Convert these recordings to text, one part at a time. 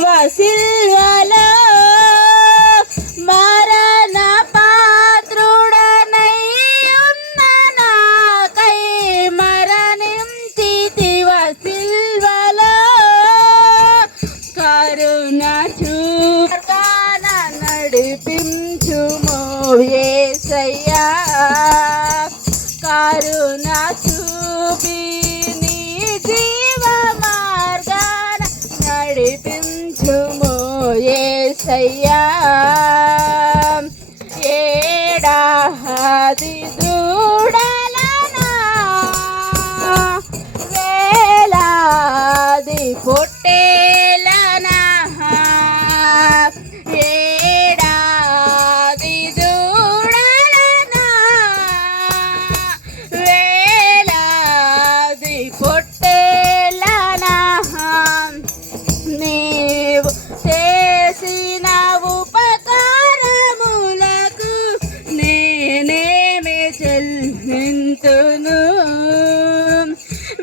సిల్వలో మరణ పాత్రుడనై ఉన్న నాకై మరణించితివ సిల్వలో కరుణ చూర్గాన నడిపించుమో యేసయ్యా కరుణ చూపి నీ జీవ మార్గాన నడిపించుమో యేసయ్యా ఏడాది దూడలనా వేలాది పొట్టేలనా ఏడాది దూడలనా వేలాది పొట్టేలనా నీవు చేసిన ఉపకారములకు నేనేమి చెల్లింతును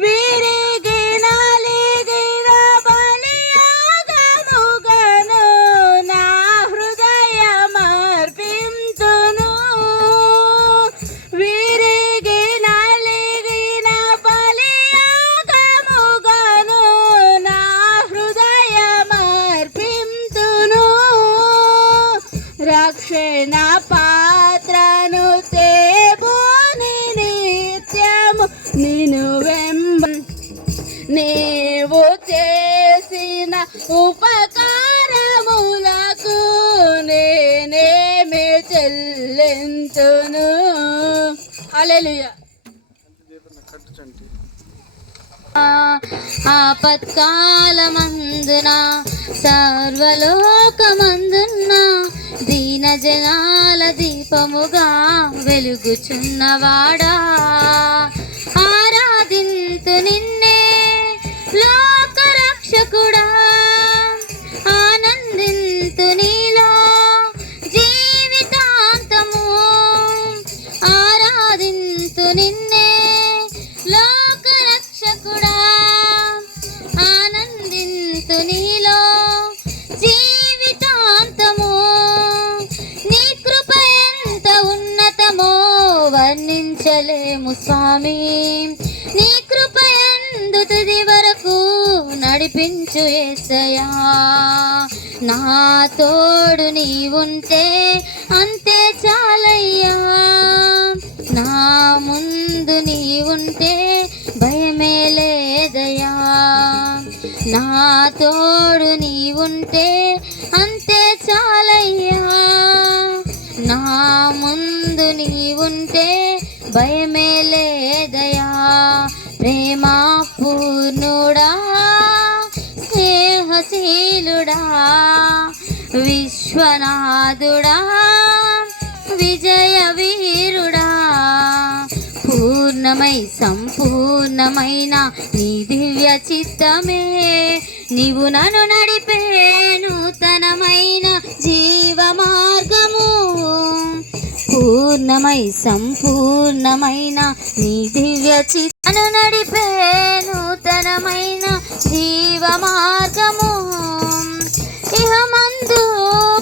విరిగి నలిగిన బలియాగముగను నా హృదయమర్పింతును విరిగి నలిగిన బలియాగముగను నా హృదయమర్పింతును రక్షణ పాత్రను తేబోని నిత్యము నిన్ను నీవు చేసిన ఉపకారములకు నేనేమి చెల్లింతును. హల్లెలూయా. ఆపత్కాలమందున సర్వలోకమందున దీన జనాల దీపముగా వెలుగుచున్నవాడా ఆరాధింతు నిన్నే లోకరక్షకుడా ఆనందింతు నీలో జీవితాంతము ఆరాధింతు నిన్నే లోకరక్షకుడా ఆనందింతు నీలో జీవితాంతము నీ కృప ఎంత ఉన్నతమో వర్ణించలేము స్వామి నీ కృప ఎందు తుది వరకు నడిపించు యేసయ్యా నా తోడు నీవుంటే అంతే చాలయ్యా నా ముందు నీవుంటే భయమే లేదయ్యా నా తోడు నీవుంటే అంతే చాలయ్యా నా ముందు నీవుంటే భయమే లేదయ్యా ప్రేమా పూర్ణుడా స్నేహశీలుడా విశ్వనాథుడా విజయ వీరుడా పూర్ణమై సంపూర్ణమైన నీ దివ్య చిత్తమే నీవు నన్ను నడిపే నూతనమైన జీవ మార్గము పూర్ణమై సంపూర్ణమైన నీ దివ్య చిత్తను నడిపే నూతనమైన జీవ మార్గము ఇహమందు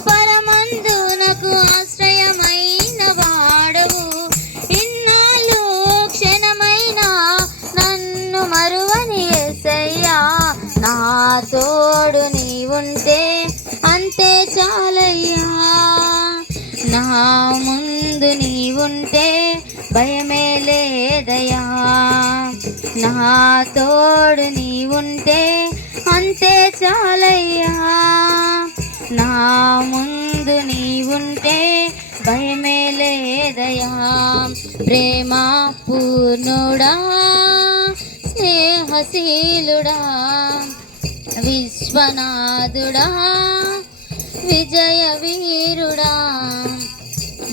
పరమందు నాకు ఆశ్రయమైన వాడవు ఇన్నాళ్ళు క్షణమైన నన్ను మరువని యేసయ్యా నా తోడు నీవుంటే అంతే చాలయ్యా నా ముందు నీవుంటే భయమే లేదయ్యా నా తోడు నీవుంటే అంతే చాలయ్యా నా ముందు నీవుంటే భయమే లేదయ్యా ప్రేమా పూర్ణుడా స్నేహశీలుడా విశ్వనాథుడా విజయ వీరుడా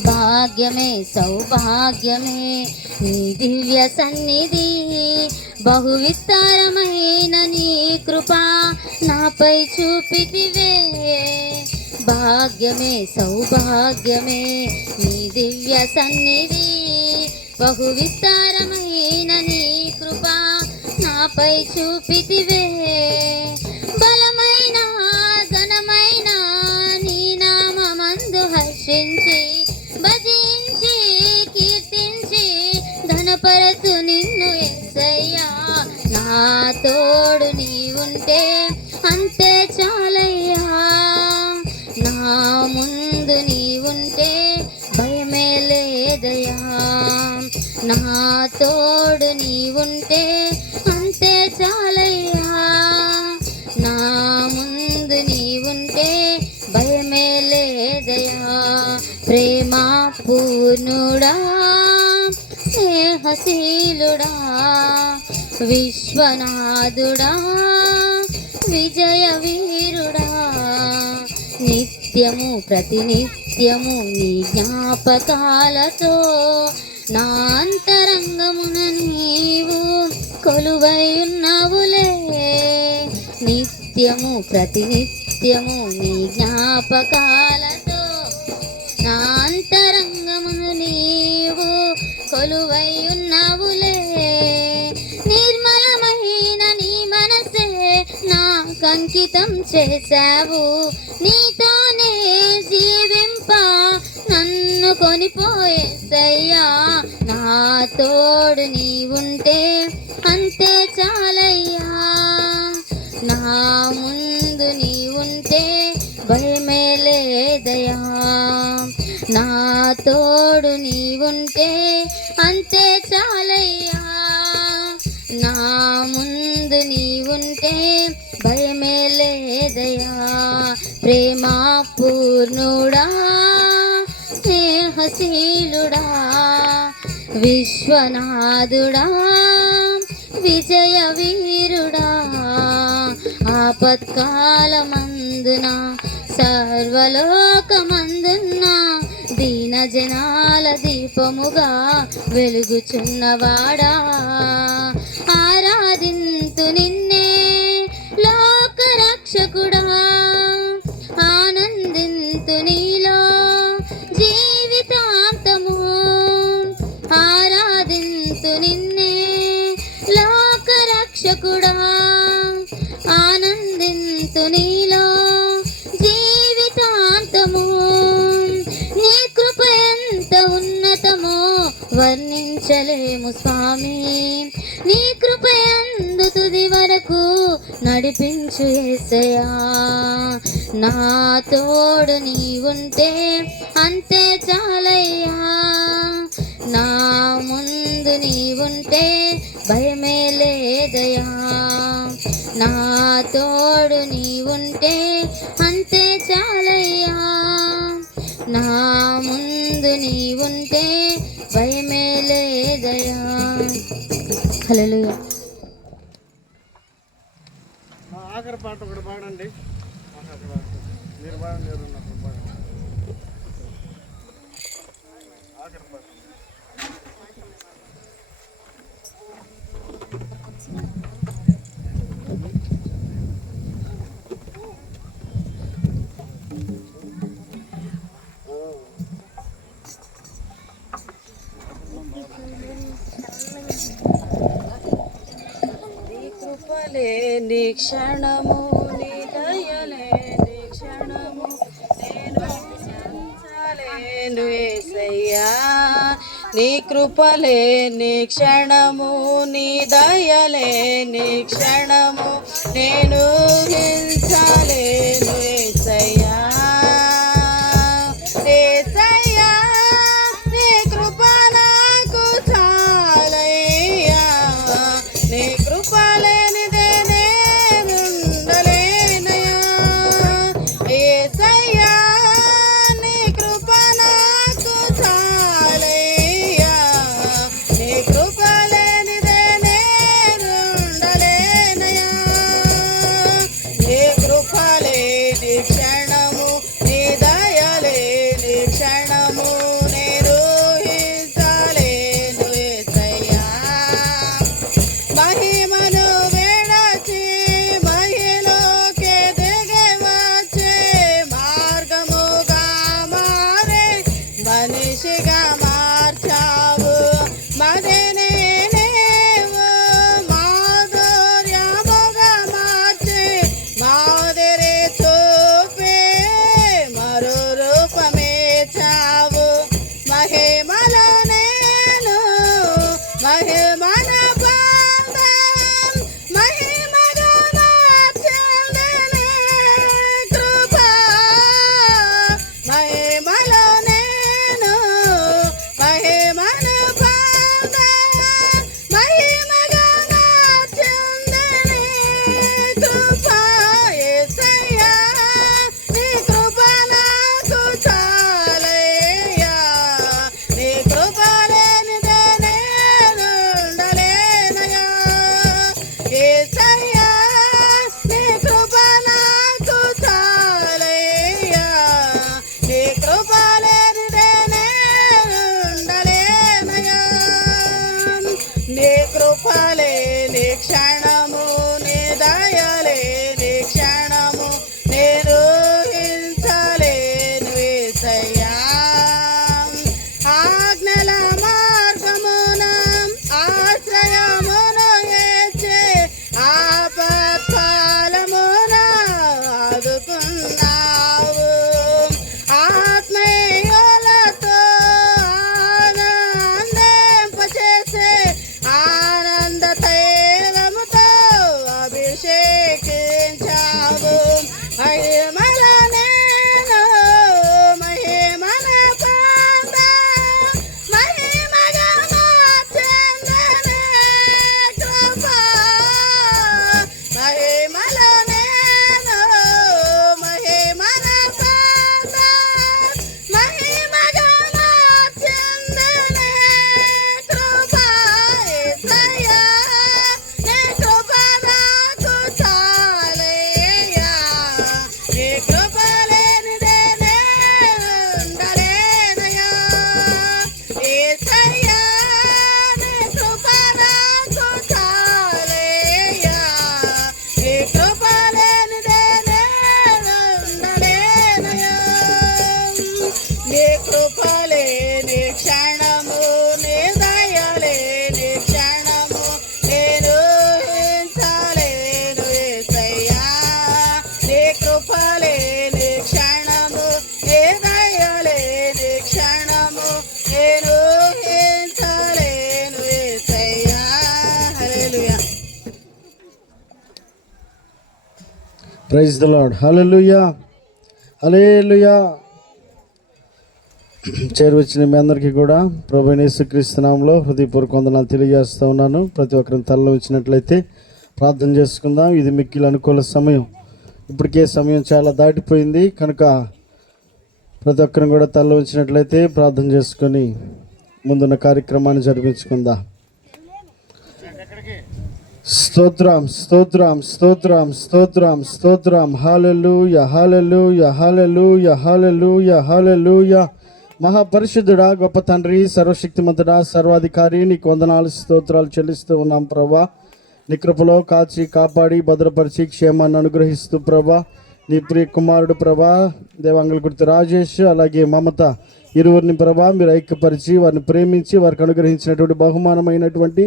భాగ్యమే సౌభాగ్యమే నీ దివ్య సన్నిధి బహు విస్తారమైన నీ కృప నాపై చూపితివే భాగ్యమే సౌభాగ్యమే నీ దివ్య సన్నిధి బహు విస్తారమైన నీ కృప నాపై చూపితివే బలమైన ఉంటే అంతే చాలయ్యా. నా ముందు నీ ఉంటే భయమే లేదయ్యా. నా తోడు నీ ఉంటే అంతే చాలయ్యా. నా ముందు నీ ఉంటే భయమే లేదయ్యా. ప్రేమ పూర్ణుడా, స్నేహశీలుడా, విశ్వనాథుడా, విజయ వీరుడా, నిత్యము ప్రతినిత్యము నీ జ్ఞాపకాలతో నా అంతరంగమున నీవు కొలువై ఉన్నావులే. నిత్యము ప్రతినిత్యము నీ జ్ఞాపకాలతో నా అంతరంగమున నీవు కొలువై ఉన్నావులే. నిర్మలమైన నీ మనసే నాకు అంకితం చేశావు. నీతోనే జీవింప నన్ను కొనిపోయేసయ్యా. నా తోడు నీ ఉంటే అంతే చాలయ్యా. నా ముందు నీ ఉంటే భయమే లేదయ్యా. నా తోడు నీ ఉంటే అంతే చాలయ్యా. నా ముందు నీ ఉంటే భయమే లేదయ్యా. ప్రేమ పూర్ణుడా, స్నేహశీలుడా, విశ్వనాథుడా, విజయ వీరుడా, ఆపత్కాలమందున సర్వలోకమందున్న దీన జనాల దీపముగా వెలుగుచున్నవాడా, ఆరాధింతు నిన్నే లోకరక్షకుడా. ఆనందింతు నీలో జీవితాంతము. ఆరాధింతు నిన్నే లోకరక్షకుడా. ఆనందింతు నీలో జీవితాంతము. నీ కృప ఎంత ఉన్నతమో వర్ణించలేము స్వామి. నీ కృప యందు తుది వరకు నడిపించు యేసయ్యా. నా తోడు నీ ఉంటే అంతే చాలయ్యా. నా ముందు నీ ఉంటే భయమే లేదయ్యా. నా తోడు నీ ఉంటే అంతే చాలయ్యా. నా ముందు నీ ఉంటే భయమే లేదయ్యా. హల్లెలూయా. ఆఖరి పాట ఒకటి పాడండి. మీరు పాడండి, మీరు ఉన్నప్పుడు పాడండి. ఆఖరి పాట. నీ క్షణము, నీ దయలేని క్షణము నేను ఊహించలేను యేసయ్యా. నీ కృపలేని క్షణము, నీ దయలేని క్షణము నేను ఊహించలేను యేసయ్యా. యేసయ్యా, నీ కృప నాకు చాలయ్యా. నీ కృప కృపలే కృపలేని క్షణము నీ దయలేని క్షణము నేను ఊహించలేను యేసయ్యా. Hallelujah. Praise the Lord. Hallelujah, hallelujah. చేరువచ్చిన మీ అందరికీ కూడా ప్రభువైన యేసుక్రీస్తు నామములో హృదయపూర్వక వందనాలు తెలియజేస్తూ ఉన్నాను. ప్రతి ఒక్కరిని తలలో వచ్చినట్లయితే ప్రార్థన చేసుకుందాం. ఇది మిక్కిలి అనుకూల సమయం. ఇప్పటికే సమయం చాలా దాటిపోయింది కనుక ప్రతి ఒక్కరిని కూడా తలలో వచ్చినట్లయితే ప్రార్థన చేసుకొని ముందున్న కార్యక్రమాన్ని జరిపించుకుందాం. స్తోత్రం, స్తోత్రం, స్తోత్రం, స్తోత్రం, స్తోత్రం. హల్లెలూయా, హల్లెలూయా, హల్లెలూయా, హల్లెలూయా, హల్లెలూయా. మహాపరిశుద్ధుడా, గొప్ప తండ్రి, సర్వశక్తిమంతుడా, సర్వాధికారి, నీకు వందనాలు స్తోత్రాలు చెల్లిస్తూ ఉన్నాం ప్రభా. నీ కృపలో కాచి కాపాడి భద్రపరిచి క్షేమాన్ని అనుగ్రహిస్తూ ప్రభా, నీ ప్రియ కుమారుడు ప్రభా దేవాంగలగుర్తి రాజేష్ అలాగే మమత ఇరువురిని ప్రభా మీరు ఐక్యపరిచి వారిని ప్రేమించి వారికి అనుగ్రహించినటువంటి బహుమానమైనటువంటి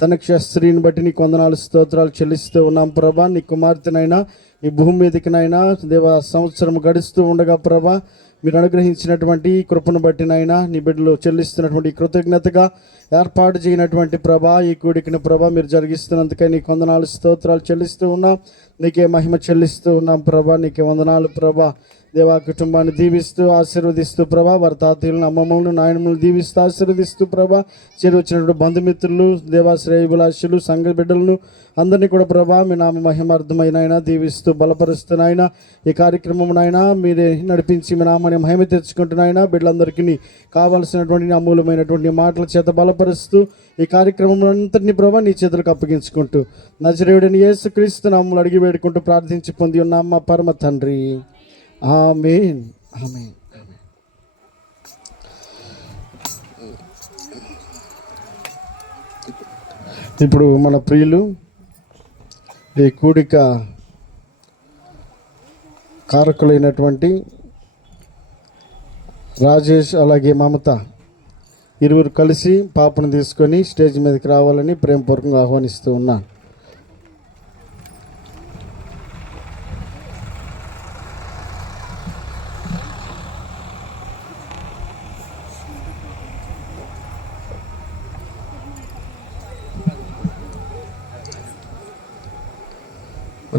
తన స్త్రీని బట్టి నీకు వందనాలు స్తోత్రాలు చెల్లిస్తూ ఉన్నాం ప్రభా. నీ కుమార్తెనైనా ఈ భూమి మీదకినైనా దేవ సంవత్సరం గడుస్తూ ఉండగా ప్రభా మీరు అనుగ్రహించినటువంటి కృపను బట్టినైనా నీ బిడ్డలు చెల్లిస్తున్నటువంటి కృతజ్ఞతగా ఏర్పాటు చేయనటువంటి ప్రభా ఈ కూడికిన ప్రభా మీరు జరిగిస్తున్నందుకే నీకు వందనాలు స్తోత్రాలు చెల్లిస్తూ ఉన్నాం. నీకే మహిమ చెల్లిస్తూ ఉన్నాం ప్రభా. నీకే వందనాలు ప్రభా. దేవా కుటుంబాన్ని దీవిస్తూ ఆశీర్వదిస్తూ ప్రభా వారి తాతయ్యలను అమ్మమ్మలను నాయనమ్మలను దీవిస్తూ ఆశీర్వదిస్తూ ప్రభా చేరువచ్చినటువంటి బంధుమిత్రులు దేవా శ్రేయభిలాషులు సంఘ బిడ్డలను అందరినీ కూడా ప్రభా మీ నామ మహిమార్థమైన దీవిస్తూ బలపరుస్తున్నాయినా ఈ కార్యక్రమంనైనా మీరే నడిపించి మీ నామాన్ని మహిమ తెచ్చుకుంటున్నాయినా బిడ్డలందరికీ కావాల్సినటువంటి అమూలమైనటువంటి మాటల చేత బలపరుస్తూ ఈ కార్యక్రమం అంతటినీ ప్రభా నీ చేతులకు అప్పగించుకుంటూ నజరేయుడైన యేసుక్రీస్తు నామములో అడిగి వేడుకుంటూ ప్రార్థించి పొంది ఉన్నాం మా పరమ తండ్రి. ఆమేన్, ఆమేన్, ఆమేన్. ఇప్పుడు మన ప్రియులు ఈ కూడిక కారకులైనటువంటి రాజేష్ అలాగే మమత ఇరువురు కలిసి పాపను తీసుకొని స్టేజ్ మీదకి రావాలని ప్రేమపూర్వకంగా ఆహ్వానిస్తూ ఉన్నాను.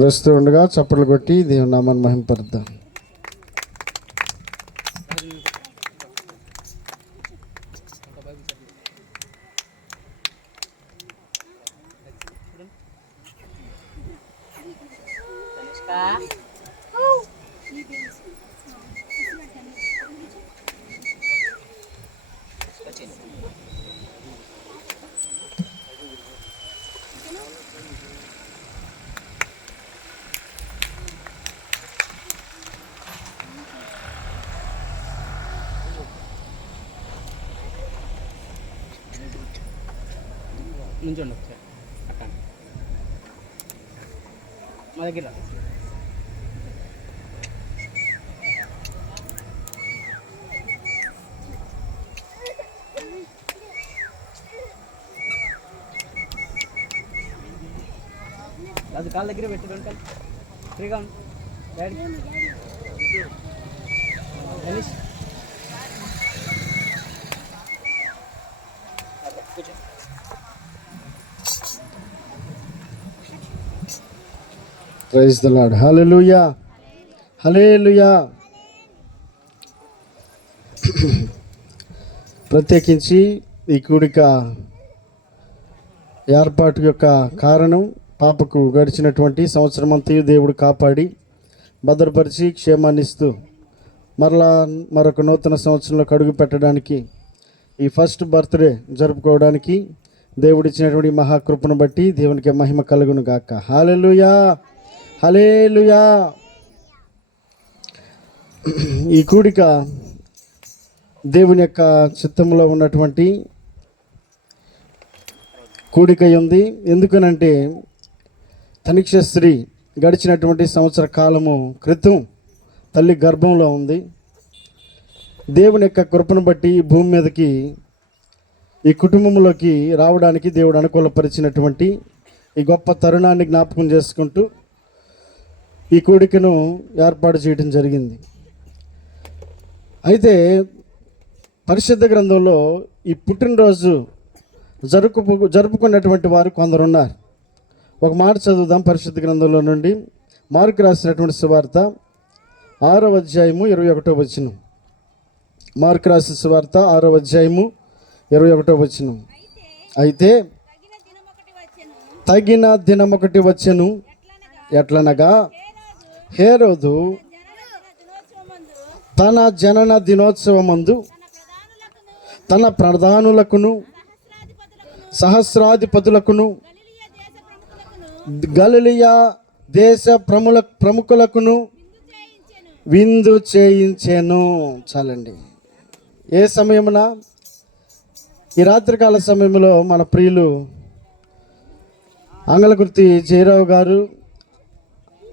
వస్తూ ఉండగా చప్పట్లు కొట్టి దేవుని నామాన్ని మహిమపరుద్దాం. నుంచోండి ఒకసారి అక్కడ మా దగ్గర అది కాళ్ళ దగ్గర పెట్టి రెండు కాళ్ళు ఫ్రీగా ఉండు డాడీ గణేష్ కూర్చో. Praise the Lord. Hallelujah, hallelujah. ప్రత్యేకించి ఈ కూడిక ఏర్పాటు యొక్క కారణం పాపకు గడిచినటువంటి సంవత్సరం అంతా దేవుడు కాపాడి భద్రపరిచి క్షేమాన్ని ఇస్తూ మరొక నూతన సంవత్సరంలో అడుగు పెట్టడానికి ఈ ఫస్ట్ బర్త్డే జరుపుకోవడానికి దేవుడిచ్చినటువంటి మహాకృపను బట్టి దేవునికి మహిమ కలుగును గాక. హల్లెలూయా, హల్లెలూయా. ఈ కూడిక దేవుని యొక్క చిత్తంలో ఉన్నటువంటి కూడిక ఉంది. ఎందుకనంటే తనిక్ష స్త్రీ గడిచినటువంటి సంవత్సర కాలము క్రితం తల్లి గర్భంలో ఉంది. దేవుని యొక్క కృపను బట్టి ఈ భూమి మీదకి ఈ కుటుంబంలోకి రావడానికి దేవుడు అనుకూలపరిచినటువంటి ఈ గొప్ప తరుణాన్ని జ్ఞాపకం చేసుకుంటూ ఈ కూడికను ఏర్పాటు చేయడం జరిగింది. అయితే పరిశుద్ధ గ్రంథంలో ఈ పుట్టినరోజు జరుపుకున్నటువంటి వారు కొందరు ఉన్నారు. ఒక మాట చదువుదాం పరిశుద్ధ గ్రంథంలో నుండి. మార్కు రాసినటువంటి సువార్త 6వ అధ్యాయము 21వ వచనం. మార్కు రాసిన సువార్త 6వ అధ్యాయము 21వ వచనం. అయితే తగిన దినమొకటి వచ్చెను, ఎట్లనగా హేరోదు తన జనన దినోత్సవమందు తన ప్రధానులకును సహస్రాధిపతులకును గలిలియా దేశ ప్రముఖులకును విందు చేయించెను. చాలండి. ఏ సమయమున? ఈ రాత్రికాల సమయంలో మన ప్రియులు అంగళగుర్తి జయరావు గారు,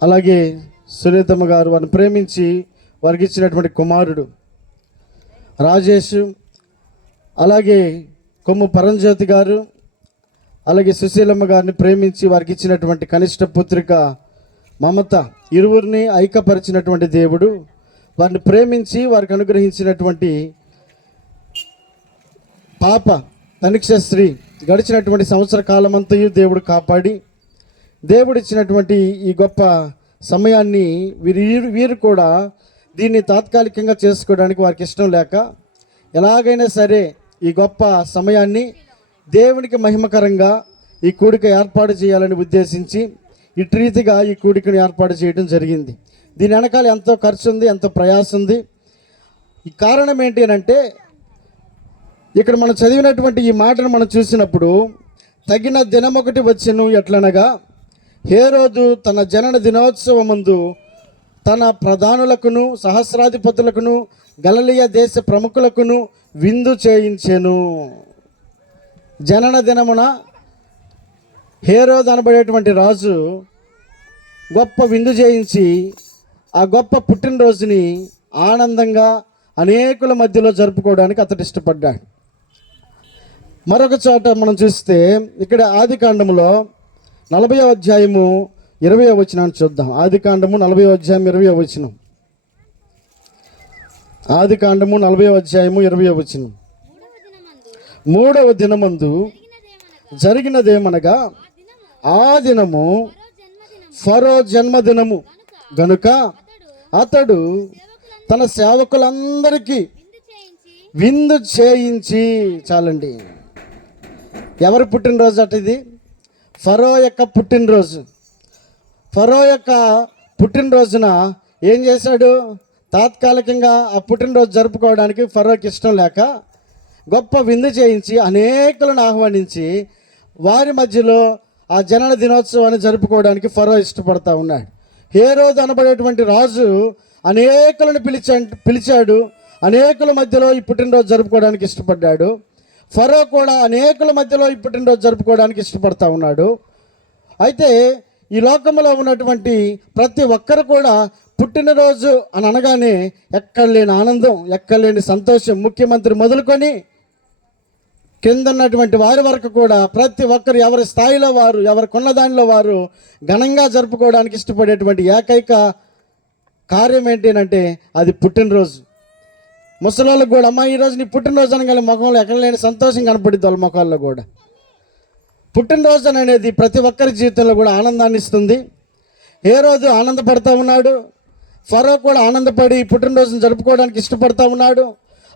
అలాగే సునీతమ్మ గారు వారిని ప్రేమించి వారికి ఇచ్చినటువంటి కుమారుడు రాజేష్, అలాగే కొమ్ము పరంజ్యోతి గారు, అలాగే సుశీలమ్మ గారిని ప్రేమించి వారికి ఇచ్చినటువంటి కనిష్ట పుత్రిక మమత, ఇరువురిని ఐక్యపరిచినటువంటి దేవుడు వారిని ప్రేమించి వారికి అనుగ్రహించినటువంటి పాప తనిక్షశ్రీ గడిచినటువంటి సంవత్సర కాలమంతయు దేవుడు కాపాడి దేవుడిచ్చినటువంటి ఈ గొప్ప సమయాన్ని వీరు కూడా దీన్ని తాత్కాలికంగా చేసుకోవడానికి వారికి ఇష్టం లేక ఎలాగైనా సరే ఈ గొప్ప సమయాన్ని దేవునికి మహిమకరంగా ఈ కూడిక ఏర్పాటు చేయాలని ఉద్దేశించి ఇటు రీతిగా ఈ కూడికను ఏర్పాటు చేయడం జరిగింది. దీని వెనకాల ఎంతో ఖర్చు ఉంది, ఎంతో ప్రయాస ఉంది. ఈ కారణం ఏంటి అంటే ఇక్కడ మనం చదివినటువంటి ఈ మాటను మనం చూసినప్పుడు తగిన దినమొకటి వచ్చెను, ఎట్లనగా హేరోదు తన జనన దినోత్సవమందు తన ప్రధానులకును సహస్రాధిపతులకును గలిలయ దేశ ప్రముఖులకును విందు చేయించెను. జనన దినమున హేరోదు అనబడేటువంటి రాజు గొప్ప విందు చేయించి ఆ గొప్ప పుట్టినరోజుని ఆనందంగా అనేకుల మధ్యలో జరుపుకోవడానికి అతడు ఇష్టపడ్డాడు. మరొక చోట మనం చూస్తే ఇక్కడ ఆదికాండములో 40వ అధ్యాయము 20వ వచనాన్ని చూద్దాం. ఆదికాండము 40వ అధ్యాయం 20వ వచనం. ఆదికాండము 40వ అధ్యాయము 20వ వచనం. 3వ దినమందు జరిగినదేమనగా ఆ దినము ఫరో జన్మదినము గనుక అతడు తన సేవకులందరికీ విందు చేయించి. చాలండి. ఎవరి పుట్టినరోజు అట ఇది? ఫరో యొక్క పుట్టినరోజు. ఫరో యొక్క పుట్టినరోజున ఏం చేశాడు? తాత్కాలికంగా ఆ పుట్టినరోజు జరుపుకోవడానికి ఫరోకి ఇష్టం లేక గొప్ప విందు చేయించి అనేకులను ఆహ్వానించి వారి మధ్యలో ఆ జనన దినోత్సవాన్ని జరుపుకోవడానికి ఫరో ఇష్టపడతా ఉన్నాడు. హేరోదు అనబడేటువంటి రాజు అనేకులను పిలిచాడు. అనేకుల మధ్యలో ఈ పుట్టినరోజు జరుపుకోవడానికి ఇష్టపడ్డాడు. ఫరో కూడా అనేకుల మధ్యలో ఈ పుట్టినరోజు జరుపుకోవడానికి ఇష్టపడతా ఉన్నాడు. అయితే ఈ లోకంలో ఉన్నటువంటి ప్రతి ఒక్కరు కూడా పుట్టినరోజు అని అనగానే ఎక్కడ లేని ఆనందం, ఎక్కడ లేని సంతోషం, ముఖ్యమంత్రి మొదలుకొని కింద ఉన్నటువంటి వారి వరకు కూడా ప్రతి ఒక్కరు ఎవరి స్థాయిలో వారు, ఎవరికున్న దానిలో వారు ఘనంగా జరుపుకోవడానికి ఇష్టపడేటువంటి ఏకైక కార్యం ఏంటంటే అది పుట్టినరోజు. ముసలోళ్ళకు కూడా అమ్మ ఈరోజు నీ పుట్టినరోజు అనగానే ముఖంలో ఎక్కడ లేని సంతోషం కనపడుద్ది వాళ్ళ ముఖాల్లో కూడా. పుట్టినరోజు అనేది ప్రతి ఒక్కరి జీవితంలో కూడా ఆనందాన్ని ఇస్తుంది. హేరోదు ఆనందపడతా ఉన్నాడు. ఫరో కూడా ఆనందపడి పుట్టినరోజును జరుపుకోవడానికి ఇష్టపడతా ఉన్నాడు.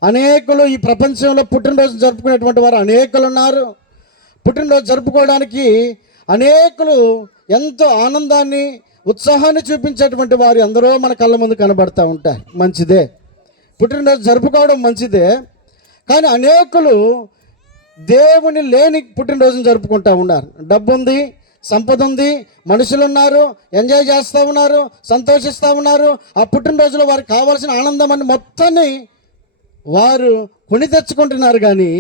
అనేకులు ఈ ప్రపంచంలో పుట్టినరోజు జరుపుకునేటువంటి వారు అనేకులు ఉన్నారు. పుట్టినరోజు జరుపుకోవడానికి అనేకులు ఎంతో ఆనందాన్ని, ఉత్సాహాన్ని చూపించేటువంటి వారు ఎందరో మన కళ్ళ ముందు కనబడతా ఉంటారు. మంచిదే, పుట్టినరోజు జరుపుకోవడం మంచిదే. కానీ అనేకులు దేవుని లేని పుట్టినరోజును జరుపుకుంటూ ఉన్నారు. డబ్బు ఉంది, సంపద ఉంది, మనుషులు ఉన్నారు, ఎంజాయ్ చేస్తూ ఉన్నారు, సంతోషిస్తూ ఉన్నారు. ఆ పుట్టినరోజులో వారికి కావాల్సిన ఆనందం అని మొత్తాన్ని వారు కొని తెచ్చుకుంటున్నారు. కానీ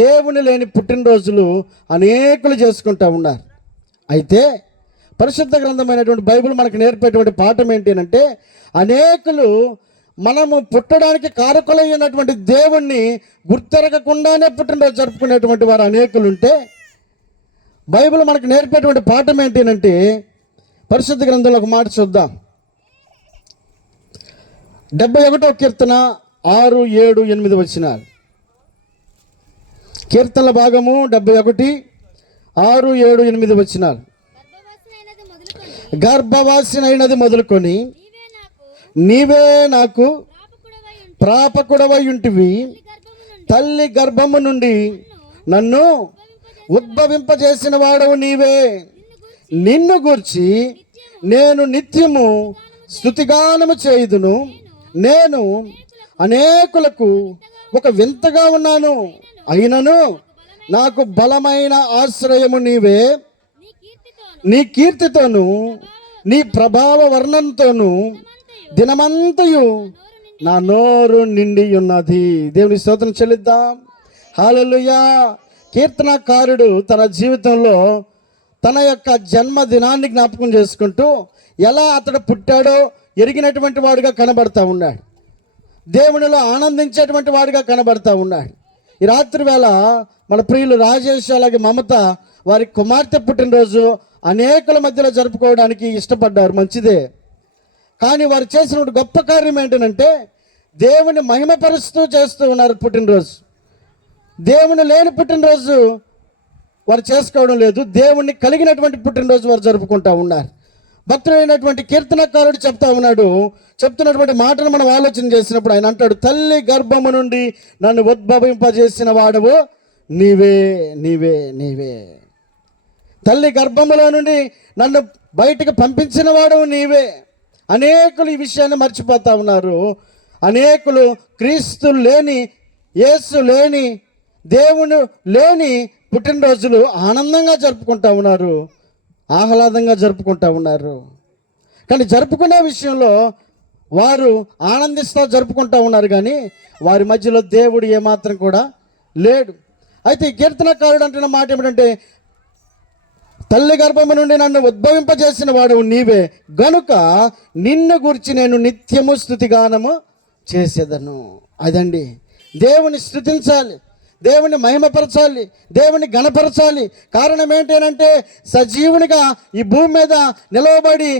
దేవుని లేని పుట్టినరోజులు అనేకులు చేసుకుంటూ ఉన్నారు. అయితే పరిశుద్ధ గ్రంథమైనటువంటి బైబిల్ మనకు నేర్పేటువంటి పాఠం ఏంటి అంటే అనేకులు మనము పుట్టడానికి కారకులైనటువంటి దేవుణ్ణి గుర్తెరగకుండానే పుట్టినరోజు జరుపుకునేటువంటి వారు అనేకులు ఉంటే బైబిల్ మనకు నేర్పేటువంటి పాఠం ఏంటి అంటే పరిశుద్ధ గ్రంథంలో ఒక మాట చూద్దాం. 71వ కీర్తన 6, 7, 8 వచనాలు. కీర్తనల భాగము 71, 6, 7, 8 వచనాలు. గర్భవాసినైనది మొదలుకొని నీవే నాకు ప్రాపకుడవై ఉంటివి. తల్లి గర్భము నుండి నన్ను ఉద్భవింపజేసిన వాడవు నీవే. నిన్ను గూర్చి నేను నిత్యము స్తుతిగానము చేయుదును. నేను అనేకులకు ఒక వింతగా ఉన్నాను, అయినను నాకు బలమైన ఆశ్రయము నీవే. నీ కీర్తితోను నీ ప్రభావ వర్ణంతోను దినమంతయు నా నోరు నిండి ఉన్నది. దేవుని స్తోత్రం చెల్లిద్దాం. హల్లెలూయా. కీర్తనకారుడు తన జీవితంలో తన యొక్క జన్మదినాన్ని జ్ఞాపకం చేసుకుంటూ ఎలా అతడు పుట్టాడో ఎరిగినటువంటి వాడుగా కనబడతా ఉన్నాడు. దేవునిలో ఆనందించేటువంటి వాడిగా కనబడతా ఉన్నాడు. ఈ రాత్రి వేళ మన ప్రియులు రాజేష్ అలాగే మమత వారి కుమార్తె పుట్టినరోజు అనేకుల మధ్యలో జరుపుకోవడానికి ఇష్టపడ్డారు, మంచిదే. కానీ వారు చేసిన గొప్ప కార్యం ఏంటంటే దేవుని మహిమపరుస్తూ చేస్తూ ఉన్నారు పుట్టినరోజు. దేవుని లేని పుట్టినరోజు వారు చేసుకోవడం లేదు, దేవుణ్ణి కలిగినటువంటి పుట్టినరోజు వారు జరుపుకుంటా ఉన్నారు. భక్తుడైనటువంటి కీర్తనకారుడు చెప్తున్నటువంటి మాటను మనం ఆలోచన చేసినప్పుడు ఆయన అంటాడు, తల్లి గర్భము నుండి నన్ను ఉద్భవింపజేసిన వాడవు నీవే, నీవే, నీవే. తల్లి గర్భములో నుండి నన్ను బయటకు పంపించిన వాడవు నీవే. అనేకులు ఈ విషయాన్ని మర్చిపోతా ఉన్నారు. అనేకులు క్రీస్తు లేని, యేసు లేని, దేవుడు లేని పుట్టినరోజులు ఆనందంగా జరుపుకుంటా ఉన్నారు, ఆహ్లాదంగా జరుపుకుంటా ఉన్నారు. కానీ జరుపుకునే విషయంలో వారు ఆనందిస్తూ జరుపుకుంటూ ఉన్నారు, కానీ వారి మధ్యలో దేవుడు ఏమాత్రం కూడా లేడు. అయితే ఈ కీర్తనకారుడు అంటున్న మాట ఏమిటంటే, తల్లి గర్భము నుండి నన్ను ఉద్భవింపజేసిన వాడు నీవే గనుక నిన్ను గురించి నేను నిత్యము స్తుతిగానము చేసేదను. అదండి, దేవుని స్తుతించాలి, దేవుని మహిమపరచాలి, దేవుని గణపరచాలి. కారణం ఏంటంటే సజీవునిగా ఈ భూమి మీద నిలవబడి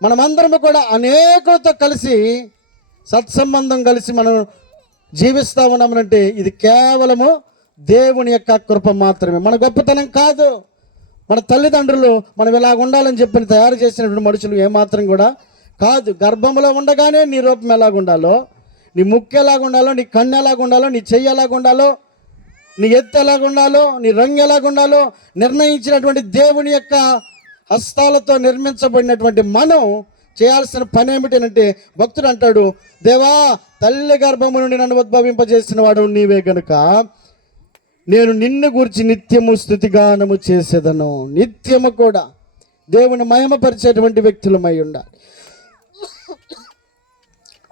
మనమందరము కూడా అనేకులతో కలిసి సత్సంబంధం కలిసి మనం జీవిస్తూ ఉన్నామనంటే ఇది కేవలము దేవుని యొక్క కృప మాత్రమే, మన గొప్పతనం కాదు. మన తల్లిదండ్రులు మనం ఇలాగ ఉండాలని చెప్పి తయారు చేసినటువంటి మనుషులు ఏమాత్రం కూడా కాదు. గర్భంలో ఉండగానే నీ రూపం ఎలాగ ఉండాలో, నీ ముక్కు ఎలాగ ఉండాలో, నీ కన్ను ఎలాగ ఉండాలో, నీ చెయ్యి ఎలాగ ఉండాలో, నీ ఎత్తు ఎలాగ ఉండాలో, నీ రంగు ఎలాగ ఉండాలో నిర్ణయించినటువంటి దేవుని యొక్క హస్తాలతో నిర్మించబడినటువంటి మనం చేయాల్సిన పని ఏమిటంటే భక్తుడు అంటాడు, దేవా తల్లి గర్భము నుండి నన్ను ఉద్భవింపజేసిన వాడు నీవే గనుక నేను నిన్ను గురించి నిత్యము స్తుతిగానము చేసేదను. నిత్యము కూడా దేవుని మహిమపరిచేటువంటి వ్యక్తులమై ఉండాలి.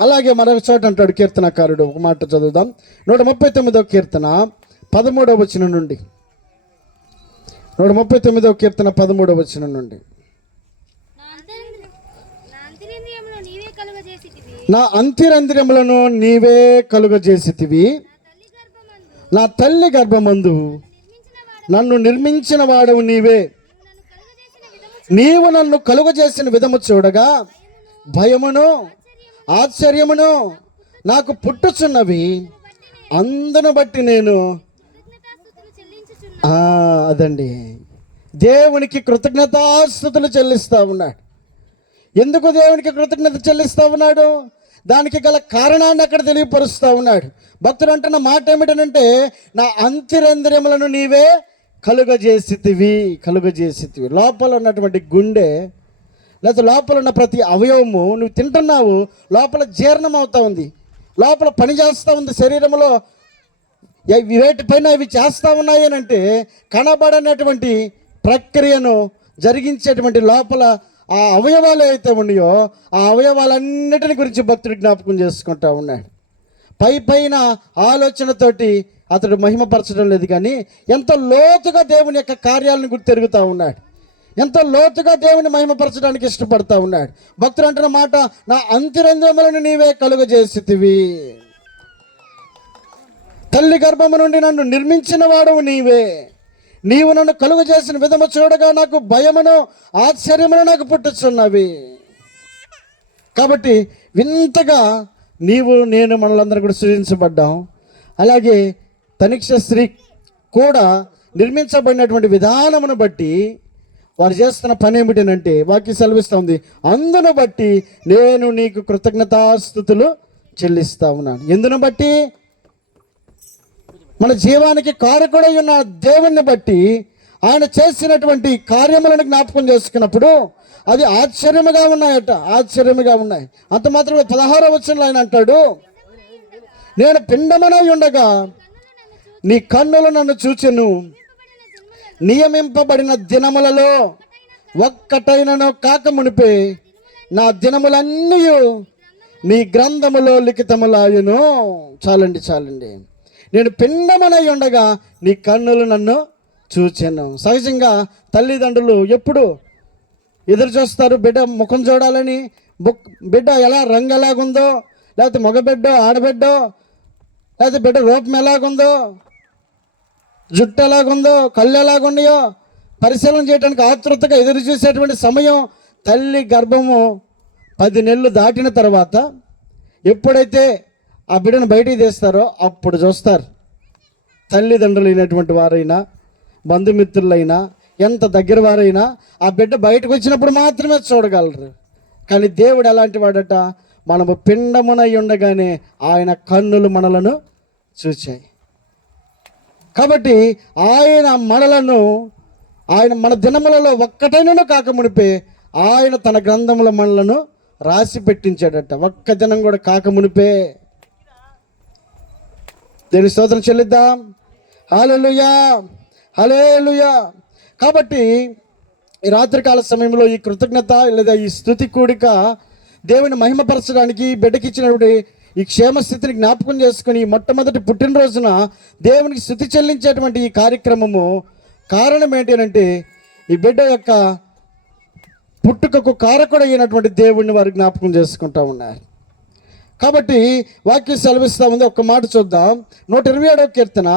అలాగే మరొక చోట అంటాడు కీర్తనకారుడు, ఒక మాట చదువుదాం. 139వ కీర్తన 13వ వచనం నుండి, 139వ కీర్తన 13వ వచనం నుండి, నా అంత్యరంధ్రములను నీవే కలుగజేసితివి, నా తల్లి గర్భమందు నన్ను నిర్మించిన వాడవు నీవే. నీవు నన్ను కలుగజేసిన విధము చూడగా భయమును ఆశ్చర్యమును నాకు పుట్టుచున్నవి, అందును బట్టి నేను అదండి దేవునికి కృతజ్ఞతాస్తుతులు చెల్లిస్తా ఉన్నాడు. ఎందుకు దేవునికి కృతజ్ఞత చెల్లిస్తా ఉన్నాడు? దానికి గల కారణాన్ని అక్కడ తెలియపరుస్తూ ఉన్నాడు. భక్తుడు అంటున్న మాట ఏమిటనంటే, నా అంత్యరంధ్రములను నీవే కలుగజేసితివి. లోపల ఉన్నటువంటి గుండె లేదా లోపల ఉన్న ప్రతి అవయవము నువ్వు తింటున్నావు, లోపల జీర్ణం అవుతా ఉంది, లోపల పని చేస్తూ ఉంది. శరీరంలో వేటిపైన ఇవి చేస్తూ ఉన్నాయి అని అంటే కనబడనటువంటి ప్రక్రియను జరిగించేటువంటి లోపల ఆ అవయవాలు అయితే ఉన్నాయో ఆ అవయవాలన్నిటిని గురించి భక్తుడు జ్ఞాపకం చేసుకుంటా ఉన్నాడు. పైన ఆలోచనతోటి అతడు మహిమపరచడం లేదు, కానీ ఎంతో లోతుగా దేవుని యొక్క కార్యాలను గుర్తు తిరుగుతూ ఉన్నాడు, ఎంతో లోతుగా దేవుని మహిమపరచడానికి ఇష్టపడతా ఉన్నాడు. భక్తుడు అంటున్న మాట, నా అంత్యరంధ్రములను నీవే కలుగజేసితివి, తల్లి గర్భము నుండి నన్ను నిర్మించిన వాడవు నీవే. నీవు నన్ను కలుగు చేసిన విధము చూడగా నాకు భయమును ఆశ్చర్యమును నాకు పుట్టుచున్నవి. కాబట్టి వింతగా నీవు నేను మనలందరూ కూడా సృజించబడ్డాం. అలాగే తనిక్ష స్త్రీ కూడా నిర్మించబడినటువంటి విధానమును బట్టి వారు చేస్తున్న పని ఏమిటనంటే వాక్యం సెలవిస్తూ ఉంది, అందును బట్టి నేను నీకు కృతజ్ఞతాస్తుతులు చెల్లిస్తా ఉన్నాను. ఎందును బట్టి? మన జీవానికి కారకుడై ఉన్న దేవుణ్ణి బట్టి ఆయన చేసినటువంటి కార్యములను జ్ఞాపకం చేసుకున్నప్పుడు అది ఆశ్చర్యముగా ఉన్నాయట, ఆశ్చర్యముగా ఉన్నాయి. అంత మాత్రమే 16వ వచనంలో ఆయన అంటాడు, నేను పిండమునై ఉండగా నీ కన్నులు నన్ను చూచెను, నియమింపబడిన దినములలో ఒక్కటైనను కాక మునిపే నా దినములన్నీ నీ గ్రంథములో లిఖితములాయును. చాలండి. నేను పిండమునై ఉండగా నీ కన్నులు నన్ను చూచెను. సహజంగా తల్లిదండ్రులు ఎప్పుడు ఎదురు చూస్తారు బిడ్డ ముఖం చూడాలని. బిడ్డ ఎలా రంగు ఎలాగుందో, లేకపోతే మగబిడ్డో ఆడబిడ్డో, లేకపోతే బిడ్డ రూపం ఎలాగుందో, జుట్టు ఎలాగుందో, కళ్ళు ఎలాగున్నాయో పరిశీలన చేయడానికి ఆతృతగా ఎదురు చూసేటువంటి సమయం తల్లి గర్భము 10 నెలలు దాటిన తర్వాత ఎప్పుడైతే ఆ బిడ్డను బయటికి తీస్తారో అప్పుడు చూస్తారు. తల్లిదండ్రులు అయినటువంటి వారైనా బంధుమిత్రులైనా ఎంత దగ్గర వారైనా ఆ బిడ్డ బయటకు వచ్చినప్పుడు మాత్రమే చూడగలరు. కానీ దేవుడు ఎలాంటి వాడట, మనము పిండమునై ఉండగానే ఆయన కన్నులు మనలను చూచాయి. కాబట్టి ఆయన మనలను ఆయన మన దినములలో ఒక్కటైనను కాక మునిపే ఆయన తన గ్రంథముల మనలను రాసి పెట్టించాడట. ఒక్క దినం కూడా కాక మునిపే. దేని స్తోత్రం చెల్లిద్దాం. హల్లెలూయా, హల్లెలూయా. కాబట్టి ఈ రాత్రికాల సమయంలో ఈ కృతజ్ఞత లేదా ఈ స్తుతి కూడిక దేవుని మహిమపరచడానికి బిడ్డకిచ్చినటువంటి ఈ క్షేమస్థితిని జ్ఞాపకం చేసుకుని మొట్టమొదటి పుట్టినరోజున దేవునికి స్తుతి చెల్లించేటువంటి ఈ కార్యక్రమము కారణం ఏంటంటే ఈ బిడ్డ యొక్క పుట్టుకకు కారకుడు అయినటువంటి దేవుడిని వారు జ్ఞాపకం చేసుకుంటూ ఉన్నారు. కాబట్టి వాక్యం సెలవిస్తూ ఉంది. ఒక్క మాట చూద్దాం. 127వ కీర్తన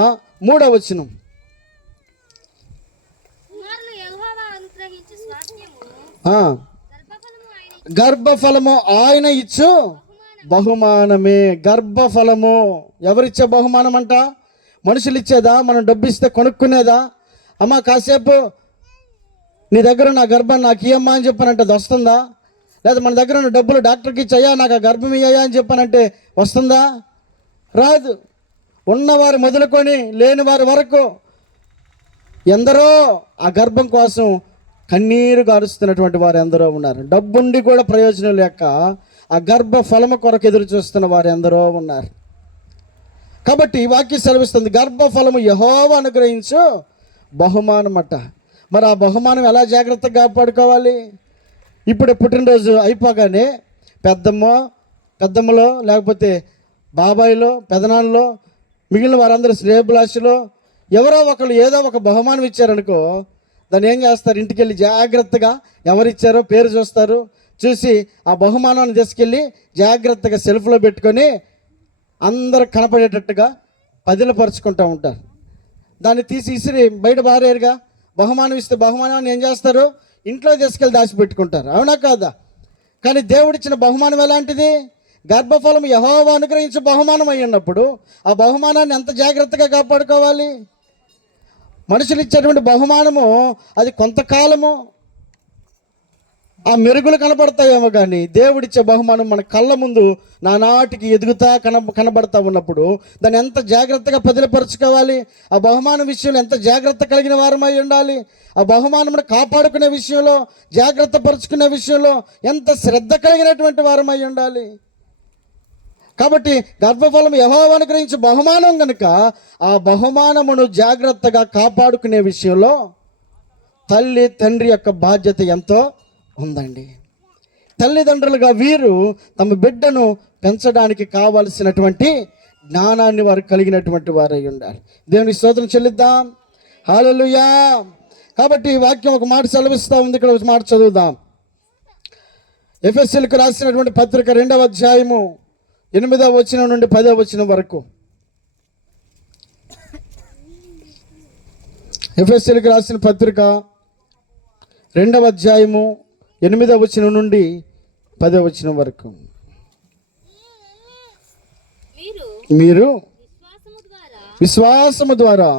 3వ వచనం. గర్భఫలము ఆయన ఇచ్చు బహుమానమే. గర్భఫలము ఎవరిచ్చే బహుమానం అంట? మనుషులు ఇచ్చేదా? మనం డబ్బు ఇస్తే కొనుక్కునేదా? అమ్మ కాసేపు నీ దగ్గర నా గర్భాన్ని నాకు ఇయ్యమ్మా అని చెప్పానంటే అది వస్తుందా? లేదా మన దగ్గర ఉన్న డబ్బులు డాక్టర్కి ఇచ్చయ్యా నాకు ఆ గర్భం ఇయ్యా అని చెప్పానంటే వస్తుందా? రాదు. ఉన్నవారు మొదలుకొని లేని వారి వరకు ఎందరో ఆ గర్భం కోసం కన్నీరు గారుస్తున్నటువంటి వారు ఎందరో ఉన్నారు. డబ్బుండి కూడా ప్రయోజనం లేక ఆ గర్భ ఫలము కొరకు ఎదురు చూస్తున్న వారు ఎందరో ఉన్నారు. కాబట్టి ఈ వాక్యం సెలవిస్తుంది, గర్భఫలము యెహోవా అనుగ్రహించు బహుమానం అట. మరి ఆ బహుమానం ఎలా జాగ్రత్తగా కాపాడుకోవాలి? ఇప్పుడు పుట్టినరోజు అయిపోగానే పెద్దమ్మలో లేకపోతే బాబాయిలో పెదనాన్నలో మిగిలిన వారందరూ శ్రేయభిలాషులో ఎవరో ఒకరు ఏదో ఒక బహుమానం ఇచ్చారనుకో, దాన్ని ఏం చేస్తారు? ఇంటికి వెళ్ళి జాగ్రత్తగా ఎవరిచ్చారో పేరు చూస్తారు. చూసి ఆ బహుమానాన్ని తీసుకెళ్ళి జాగ్రత్తగా సెల్ఫ్లో పెట్టుకొని అందరు కనపడేటట్టుగా పదిలపరుచుకుంటూ ఉంటారు. దాన్ని తీసి ఇసిరి బయట బారేరుగా. బహుమానం ఇస్తే బహుమానాన్ని ఏం చేస్తారు? ఇంట్లో తీసుకెళ్ళి దాచిపెట్టుకుంటారు. అవునా కాదా? కానీ దేవుడిచ్చిన బహుమానం ఎలాంటిది? గర్భఫలం యెహోవా అనుగ్రహించే బహుమానం అయి ఉన్నప్పుడు ఆ బహుమానాన్ని ఎంత జాగ్రత్తగా కాపాడుకోవాలి? మనుషులు ఇచ్చేటువంటి బహుమానము అది కొంతకాలము ఆ మెరుగులు కనబడతాయేమో, కానీ దేవుడిచ్చే బహుమానం మన కళ్ళ ముందు నానాటికి ఎదుగుతా కనబడతా ఉన్నప్పుడు దాన్ని ఎంత జాగ్రత్తగా పదిలపరుచుకోవాలి? ఆ బహుమానం విషయంలో ఎంత జాగ్రత్త కలిగిన వారమై ఉండాలి? ఆ బహుమానమును కాపాడుకునే విషయంలో, జాగ్రత్త పరుచుకునే విషయంలో ఎంత శ్రద్ధ కలిగినటువంటి వారమై ఉండాలి? కాబట్టి గర్భఫలం యెహోవా అనుగ్రహించే బహుమానం కనుక ఆ బహుమానమును జాగ్రత్తగా కాపాడుకునే విషయంలో తల్లి తండ్రి యొక్క బాధ్యత ఎంతో ఉందండి. తల్లిదండ్రులుగా వీరు తమ బిడ్డను పెంచడానికి కావలసినటువంటి జ్ఞానాన్ని వారు కలిగినటువంటి వారై ఉండాలి. దేవునికి స్తోత్రం చెల్లిద్దాం. హల్లెలూయా. కాబట్టి ఈ వాక్యం ఒక మాట సెలవిస్తూ ఉంది. ఇక్కడ ఒక మాట చదువుదాం. ఎఫెసీయులకు రాసినటువంటి పత్రిక 2వ అధ్యాయము 8వ వచనం నుండి 10వ వచనం వరకు. ఎఫెసీయులకు రాసిన పత్రిక 2వ అధ్యాయము 8వ వచనం నుండి 10వ వచనం వరకు. మీరు విశ్వాసము ద్వారా విశ్వాసము ద్వారా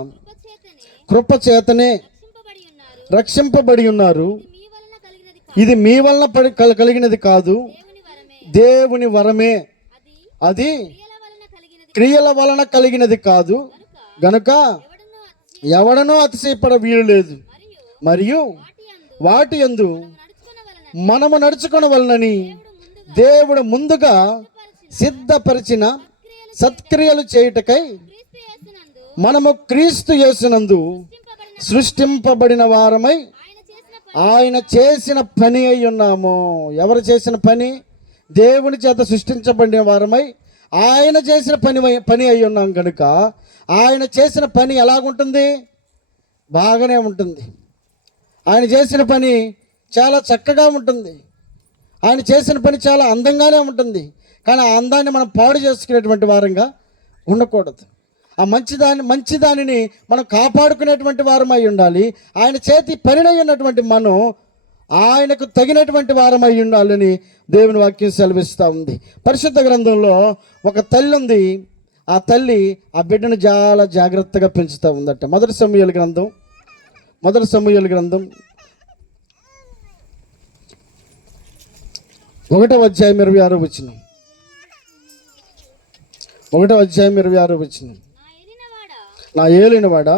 కృపచేతనే కృపచేతనే రక్షింపబడి ఉన్నారు. రక్షింపబడి ఉన్నారు. ఇది మీ వలన కలిగినది కాదు, ఇది మీ వలన కలిగినది కాదు, దేవుని వరమే. దేవుని వరమే. అది అది క్రియల వలన కలిగినది క్రియల వలన కలిగినది కాదు గనుక ఎవడనూ అతిశయపడ వీలు లేదు. మరియు వాటి యందు మనము నడుచుకొనవలనని దేవుడు ముందుగా సిద్ధపరిచిన సత్క్రియలు చేయుటకై మనము క్రీస్తు యేసునందు సృష్టింపబడిన వారమై ఆయన చేసిన పని అయి ఉన్నాము. ఎవరు చేసిన పని? దేవుని చేత సృష్టించబడిన వారమై ఆయన చేసిన పని అయి ఉన్నాం కనుక ఆయన చేసిన పని ఎలాగుంటుంది? బాగానే ఉంటుంది. ఆయన చేసిన పని చాలా చక్కగా ఉంటుంది. ఆయన చేసిన పని చాలా అందంగానే ఉంటుంది. కానీ ఆ అందాన్ని మనం పాడు చేసుకునేటువంటి వారంగా ఉండకూడదు. ఆ మంచిదానిని మనం కాపాడుకునేటువంటి వారమై ఉండాలి. ఆయన చేతి పనినై ఉన్నటువంటి మనం ఆయనకు తగినటువంటి వారమై ఉండాలని దేవుని వాక్యం సెలవిస్తూ ఉంది. పరిశుద్ధ గ్రంథంలో ఒక తల్లి ఉంది. ఆ తల్లి ఆ బిడ్డను చాలా జాగ్రత్తగా పెంచుతూ ఉందట. మొదటి సమూయేలు గ్రంథం 1వ అధ్యాయం 26వ వచనం. 1వ అధ్యాయం 26వ వచనం. నా ఏలినవాడా,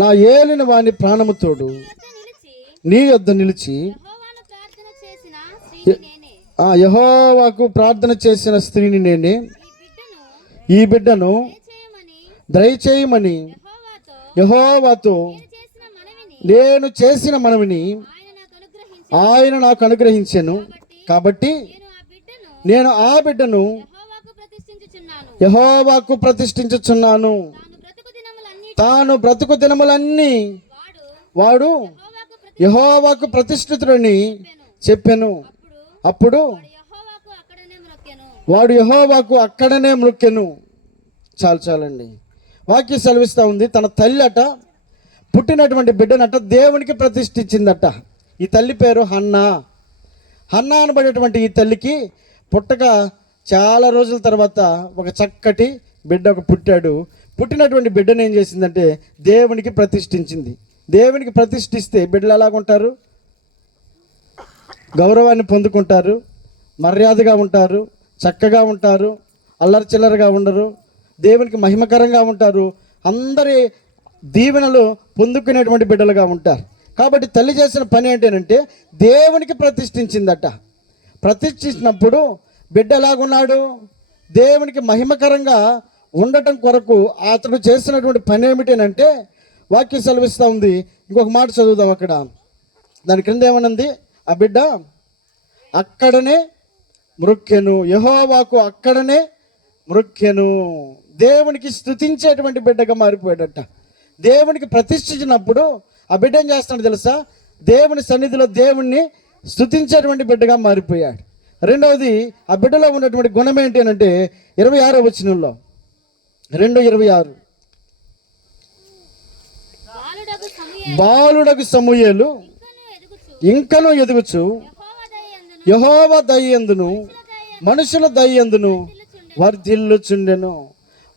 నా ఏలిన వాని ప్రాణముతోడు నీ యొద్ద నిలిచి యెహోవాకు ప్రార్థన చేసిన స్త్రీని నేనే. ఈ బిడ్డను దయచేయమని యెహోవాతో నేను చేసిన మనవిని ఆయన నాకు అనుగ్రహించెను. కాబట్టి నేను ఆ బిడ్డను యెహోవాకు ప్రతిష్ఠించుచున్నాను. తాను బ్రతుకు దినములన్నీ వాడు యెహోవాకు ప్రతిష్ఠితుడని చెప్పెను. అప్పుడు వాడు యెహోవాకు అక్కడనే మ్రొక్కెను. చాలండి. వాక్యం సెలవిస్తూ ఉంది. తన తల్లి అట పుట్టినటువంటి బిడ్డనట దేవునికి ప్రతిష్ఠించిందట. ఈ తల్లి పేరు హన్నా. హన్నా అనబడేటువంటి ఈ తల్లికి పుట్టక చాలా రోజుల తర్వాత ఒక చక్కటి బిడ్డ పుట్టాడు. పుట్టినటువంటి బిడ్డను ఏం చేసిందంటే దేవునికి ప్రతిష్ఠించింది. దేవునికి ప్రతిష్ఠిస్తే బిడ్డలు ఎలాగుంటారు? గౌరవాన్ని పొందుకుంటారు, మర్యాదగా ఉంటారు, చక్కగా ఉంటారు, అల్లరి చిల్లరగా ఉండరు, దేవునికి మహిమకరంగా ఉంటారు, అందరి దీవెనలు పొందుకునేటువంటి బిడ్డలుగా ఉంటారు. కాబట్టి తల్లి చేసిన పని ఏంటంటే దేవునికి ప్రతిష్ఠించిందట. ప్రతిష్ఠించినప్పుడు బిడ్డ ఎలాగున్నాడు? దేవునికి మహిమకరంగా ఉండటం కొరకు అతడు చేసినటువంటి పని ఏమిటంటే వాక్యం సెలవిస్తూ ఉంది. ఇంకొక మాట చదువుదాం. అక్కడ దాని క్రింద ఏమనుంది? ఆ బిడ్డ అక్కడనే మ్రొక్కెను. యెహోవాకు అక్కడనే మ్రొక్కెను. దేవునికి స్తుతించేటువంటి బిడ్డగా మారిపోయాడట. దేవునికి ప్రతిష్ఠించినప్పుడు ఆ బిడ్డ ఏం చేస్తాడు తెలుసా? దేవుని సన్నిధిలో దేవుణ్ణి స్తుతించేటువంటి బిడ్డగా మారిపోయాడు. రెండవది, ఆ బిడ్డలో ఉన్నటువంటి గుణం ఏంటి అంటే 26వ వచనంలో 2:26 బాలుడగు సమూయేలు ఇంకను ఎదుగుచు యెహోవా దయయందును మనుషుల దయయందును వర్ధిల్లుచుండెను.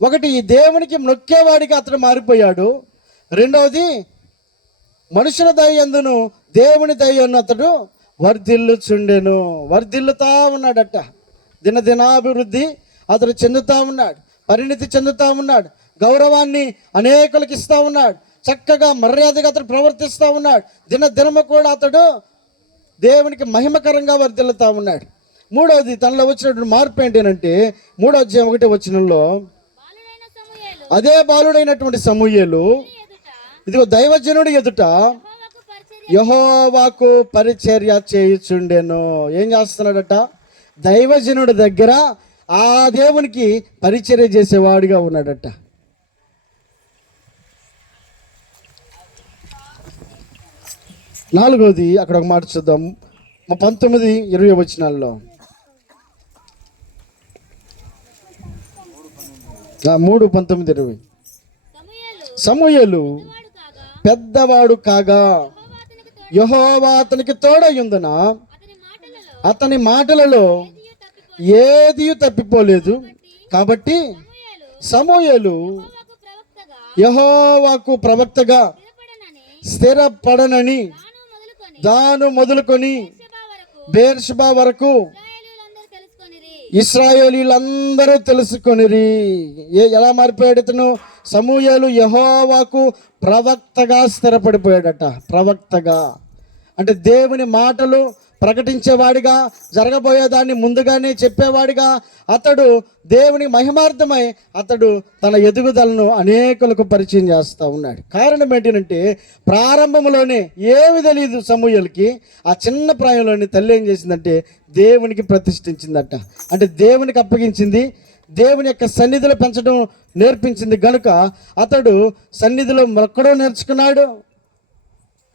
ఒకటి, ఈ దేవునికి మొక్కేవాడిగా అతడు మారిపోయాడు. రెండవది, మనుషుల దయయందును దేవుని దయను అతడు వర్ధిల్లుచుండెను. వర్ధిల్లుతా ఉన్నాడట. దినదినాభివృద్ధి అతడు చెందుతా ఉన్నాడు, పరిణితి చెందుతా ఉన్నాడు, గౌరవాన్ని అనేకులకు ఇస్తూ ఉన్నాడు, చక్కగా మర్యాదగా అతడు ప్రవర్తిస్తూ ఉన్నాడు. దినము కూడా అతడు దేవునికి మహిమకరంగా వర్ధిల్లుతా ఉన్నాడు. మూడవది, తనలో వచ్చినటువంటి మార్పు ఏంటంటే 3వ అధ్యాయం 1వ వచనంలో అదే బాలుడైనటువంటి సమూయేలు ఇదిగో దైవజనుడి ఎదుట యెహోవాకు పరిచర్య చేయుచుండెను. ఏం చేస్తున్నాడట? దైవజనుడి దగ్గర ఆ దేవునికి పరిచర్య చేసేవాడిగా ఉన్నాడట. నాలుగవది, అక్కడ ఒక మాట చూద్దాం. 19-20 వచనాల్లో 3:19-20 సమూయేలు పెద్దవాడు కాగా యెహోవా అతనికి తోడయ్యుందున అతని మాటలలో ఏది తప్పిపోలేదు. కాబట్టి సమూయేలు సమూయేలు యెహోవాకు ప్రవక్తగా యెహోవాకు ప్రవక్తగా స్థిరపడనని స్థిరపడనని దాను మొదలుకొని దాను మొదలుకొని బెర్షెబా వరకు బేర్షబా వరకు ఇశ్రాయేలీయులందరూ తెలుసుకొనిరి. ఇశ్రాయేలీలందరూ తెలుసుకొనిరి. ఎలా మారిపోయాడు ఇతను? సమూయేలు యెహోవాకు ప్రవక్తగా స్థిరపడిపోయాడట. ప్రవక్తగా అంటే దేవుని మాటలు ప్రకటించేవాడిగా, జరగబోయేదాన్ని ముందుగానే చెప్పేవాడిగా, అతడు దేవుని మహిమార్థమై అతడు తన ఎదుగుదలను అనేకులకు పరిచయం చేస్తూ ఉన్నాడు. కారణం ఏంటంటే ప్రారంభంలోనే ఏమి తెలియదు సమూయేలుకి. ఆ చిన్న ప్రాయంలోనే తల్లి ఏం చేసిందంటే దేవునికి ప్రతిష్ఠించిందట. అంటే దేవునికి అప్పగించింది, దేవుని యొక్క సన్నిధిలో పెంచడం నేర్పించింది గనుక అతడు సన్నిధిలో మొక్కడం నేర్చుకున్నాడు.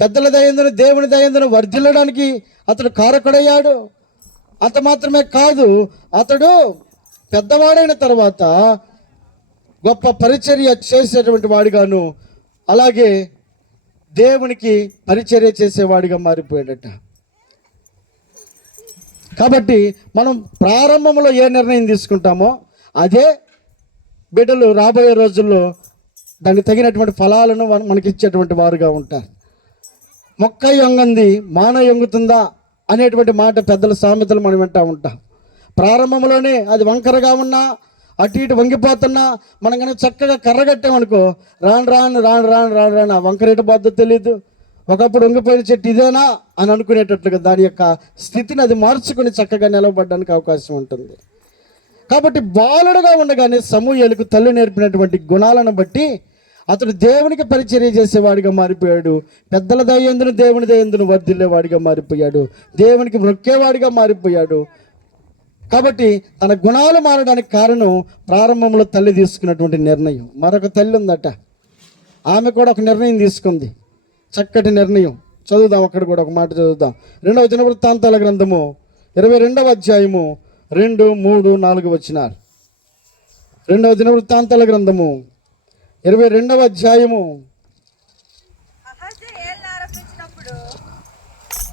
పెద్దల దయందును దేవుని దయందును వర్ధిల్లడానికి అతడు కారకుడయ్యాడు. అంత మాత్రమే కాదు, అతడు పెద్దవాడైన తర్వాత గొప్ప పరిచర్య చేసేటువంటి వాడిగాను, అలాగే దేవునికి పరిచర్య చేసేవాడిగా మారిపోయాడట. కాబట్టి మనం ప్రారంభంలో ఏ నిర్ణయం తీసుకుంటామో అదే బిడ్డలు రాబోయే రోజుల్లో దానికి తగినటువంటి ఫలాలను మనకి ఇచ్చేటువంటి వారుగా ఉంటారు. మొక్క యొంగంది మాన యొంగుతుందా అనేటువంటి మాట పెద్దల సామెతలు మనం వింటూ ఉంటాం. ప్రారంభంలోనే అది వంకరగా ఉన్నా, అటు ఇటు వంగిపోతున్నా, మనం కనుక చక్కగా కర్రగట్టామనుకో, రాను రాను రాను రాను రాను రాను ఆ వంకరేటు బాధ్యత తెలియదు. ఒకప్పుడు వంగిపోయిన చెట్టు ఇదేనా అని అనుకునేటట్లుగా దాని యొక్క స్థితిని అది మార్చుకుని చక్కగా నిలవబడడానికి అవకాశం ఉంటుంది. కాబట్టి బాలుడుగా ఉండగానే సమూయేలుకు తల్లి నేర్పినటువంటి గుణాలను బట్టి అతడు దేవునికి పరిచర్య చేసేవాడిగా మారిపోయాడు. పెద్దల దయందును దేవుని దయందును వర్ధిల్లేవాడిగా మారిపోయాడు. దేవునికి మొక్కేవాడిగా మారిపోయాడు. కాబట్టి తన గుణాలు మారడానికి కారణం ప్రారంభంలో తల్లి తీసుకున్నటువంటి నిర్ణయం. మరొక తల్లి ఉందట, ఆమె కూడా ఒక నిర్ణయం తీసుకుంది, చక్కటి నిర్ణయం. చదువుదాం, అక్కడ కూడా ఒక మాట చదువుదాం. 2వ దినవృత్తాంతాల గ్రంథము 22వ అధ్యాయము 2, 3, 4 వచనాలు. 2వ దినవృత్తాంతాల గ్రంథము 22వ అధ్యాయము.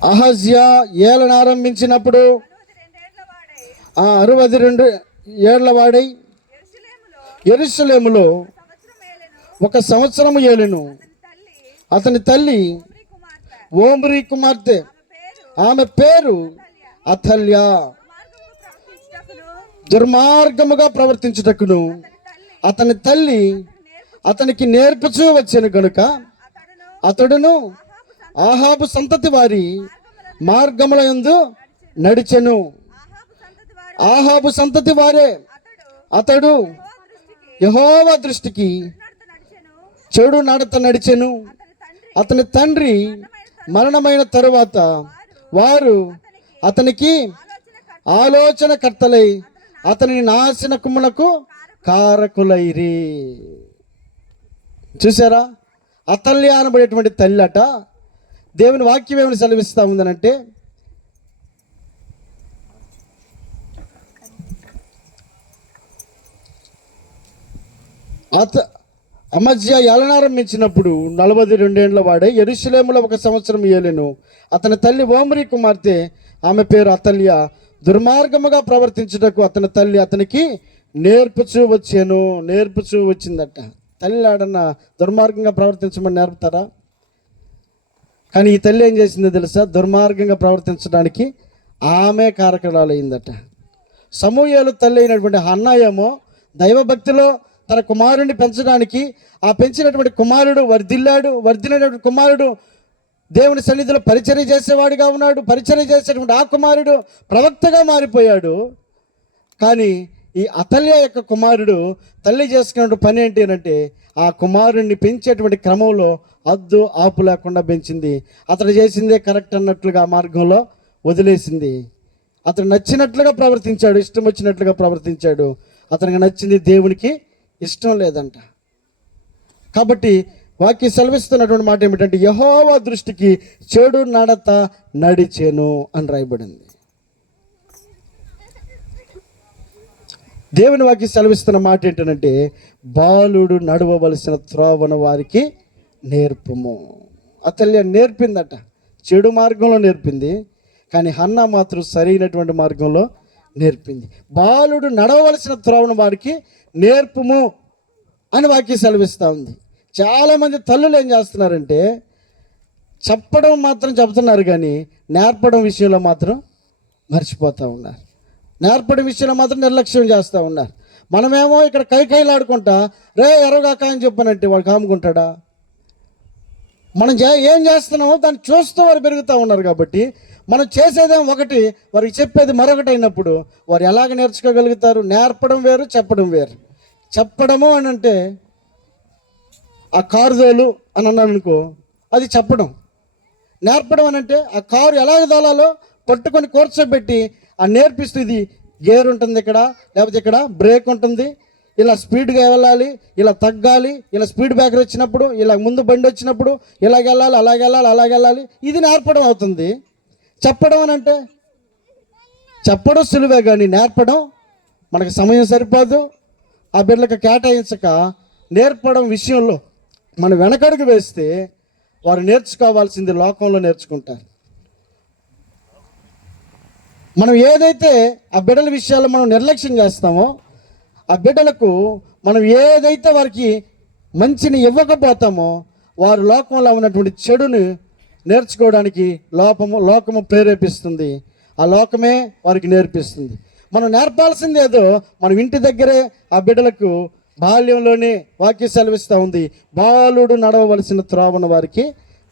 అహజ్యా ఏలన ఆరంభించినప్పుడు 62 ఏళ్ల వాడై యెరూషలేములో 1 సంవత్సరము ఏలెను. అతని తల్లి ఓమ్రీ కుమార్తె, ఆమె పేరు అతల్యా. దుర్మార్గముగా ప్రవర్తించుటకును అతని తల్లి అతనికి నేర్పుచూ వచ్చెను గనుక అతడును ఆహాబు సంతతి వారి మార్గముల యందు నడిచెను. ఆహాబు సంతతి వారే అతడు యెహోవా దృష్టికి చెడు నడత నడిచెను. అతని తండ్రి మరణమైన తరువాత వారు అతనికి ఆలోచన కర్తలై అతని నాశనకమునకు కారకులైరి. చూసారా, అతల్య అనబడేటువంటి తల్లి అట. దేవుని వాక్యం ఏమని సెలవిస్తూ ఉందనంటే, అమజ్యా ఏలనారంభించినప్పుడు 42 ఏండ్ల వాడే యెరూషలేములో 1 సంవత్సరం ఏలెను. అతని తల్లి ఓమ్రీ కుమార్తె, ఆమె పేరు అతల్య. దుర్మార్గముగా ప్రవర్తించుటకు అతని తల్లి అతనికి నేర్పుచూ వచ్చిందట. తల్లి ఆడన్న దుర్మార్గంగా ప్రవర్తించమని నేర్పుతారా? కానీ ఈ తల్లి ఏం చేసిందో తెలుసా? దుర్మార్గంగా ప్రవర్తించడానికి ఆమె కారకురాలయ్యిందట. సమూయేలు తల్లి అయినటువంటి హన్నా ఏమో దైవభక్తిలో తన కుమారుడిని పెంచడానికి, ఆ పెంచినటువంటి కుమారుడు వర్ధిల్లినటువంటి కుమారుడు దేవుని సన్నిధిలో పరిచర్య చేసేవాడిగా ఉన్నాడు. పరిచర్య చేసేటువంటి ఆ కుమారుడు ప్రవక్తగా మారిపోయాడు. కానీ ఈ అతల్య యొక్క కుమారుడు తల్లి చేసుకున్న పని ఏంటి అంటే, ఆ కుమారుడిని పెంచేటువంటి క్రమంలో అద్దు ఆపు లేకుండా పెంచింది. అతడు చేసిందే కరెక్ట్ అన్నట్లుగా ఆ మార్గంలో వదిలేసింది. అతడు నచ్చినట్లుగా ప్రవర్తించాడు, ఇష్టం వచ్చినట్లుగా ప్రవర్తించాడు. అతనికి నచ్చింది దేవునికి ఇష్టం లేదంట. కాబట్టి వాక్యం సెలవిస్తున్నటువంటి మాట ఏమిటంటే, యెహోవా దృష్టికి చెడు నడత నడిచెను అని రాయబడింది. దేవుని వాక్యం సెలవిస్తున్న మాట ఏంటంటే, బాలుడు నడవవలసిన త్రోవను వారికి నేర్పుము. అతల్య నేర్పిందట, చెడు మార్గంలో నేర్పింది. కానీ హన్నా మాత్రం సరైనటువంటి మార్గంలో నేర్పింది. బాలుడు నడవవలసిన త్రోవను వారికి నేర్పుము అని వాక్యం సెలవిస్తూ ఉంది. చాలామంది తల్లులు ఏం చేస్తున్నారంటే చెప్పడం మాత్రం చెబుతున్నారు కానీ నేర్పడం విషయంలో మాత్రం మర్చిపోతూ ఉన్నారు. నేర్పడం విషయంలో మాత్రం నిర్లక్ష్యం చేస్తూ ఉన్నారు. మనమేమో ఇక్కడ కైలాడుకుంటా రే ఎరగాక అని చెప్పానంటే వాడు కాముకుంటాడా? మనం ఏం చేస్తున్నామో దాన్ని చూస్తూ వారు పెరుగుతూ ఉన్నారు. కాబట్టి మనం చేసేదేమో ఒకటి, వారికి చెప్పేది మరొకటి అయినప్పుడు వారు ఎలాగ నేర్చుకోగలుగుతారు? నేర్పడం వేరు, చెప్పడం వేరు. చెప్పడము అని అంటే ఆ కారు తోలు అని అన్నాను అనుకో, అది చెప్పడం. నేర్పడం అని అంటే ఆ కారు ఎలాగ తోలాలో పట్టుకొని కూర్చోబెట్టి ఆ నేర్పిస్తూ ఇది గేర్ ఉంటుంది, ఇక్కడ లేకపోతే ఇక్కడ బ్రేక్ ఉంటుంది, ఇలా స్పీడ్గా వెళ్ళాలి, ఇలా తగ్గాలి, ఇలా స్పీడ్ బ్రేకర్ వచ్చినప్పుడు, ఇలా ముందు బండి వచ్చినప్పుడు ఇలాగ వెళ్ళాలి, అలాగే వెళ్ళాలి, అలాగే వెళ్ళాలి. ఇది నేర్పడం అవుతుంది. చెప్పడం అని అంటే చెప్పడం సులువే కానీ నేర్పడం మనకు సమయం సరిపోదు. ఆ బిడ్డలకు కేటాయించక నేర్పడం విషయంలో మనం వెనకడుగు వేస్తే వారు నేర్చుకోవాల్సింది లోకంలో నేర్చుకుంటారు. మనం ఏదైతే ఆ బిడ్డల విషయాల్లో మనం నిర్లక్ష్యం చేస్తామో ఆ బిడ్డలకు మనం ఏదైతే వారికి మంచిని ఇవ్వకపోతామో వారు లోకంలో ఉన్నటువంటి చెడుని నేర్చుకోవడానికి లోకము ప్రేరేపిస్తుంది. ఆ లోకమే వారికి నేర్పిస్తుంది. మనం నేర్పాల్సింది ఏదో మనం ఇంటి దగ్గరే ఆ బిడ్డలకు బాల్యంలోనే వాక్యం సెలవిస్తూ ఉంది. బాలుడు నడవవలసిన త్రోవను వారికి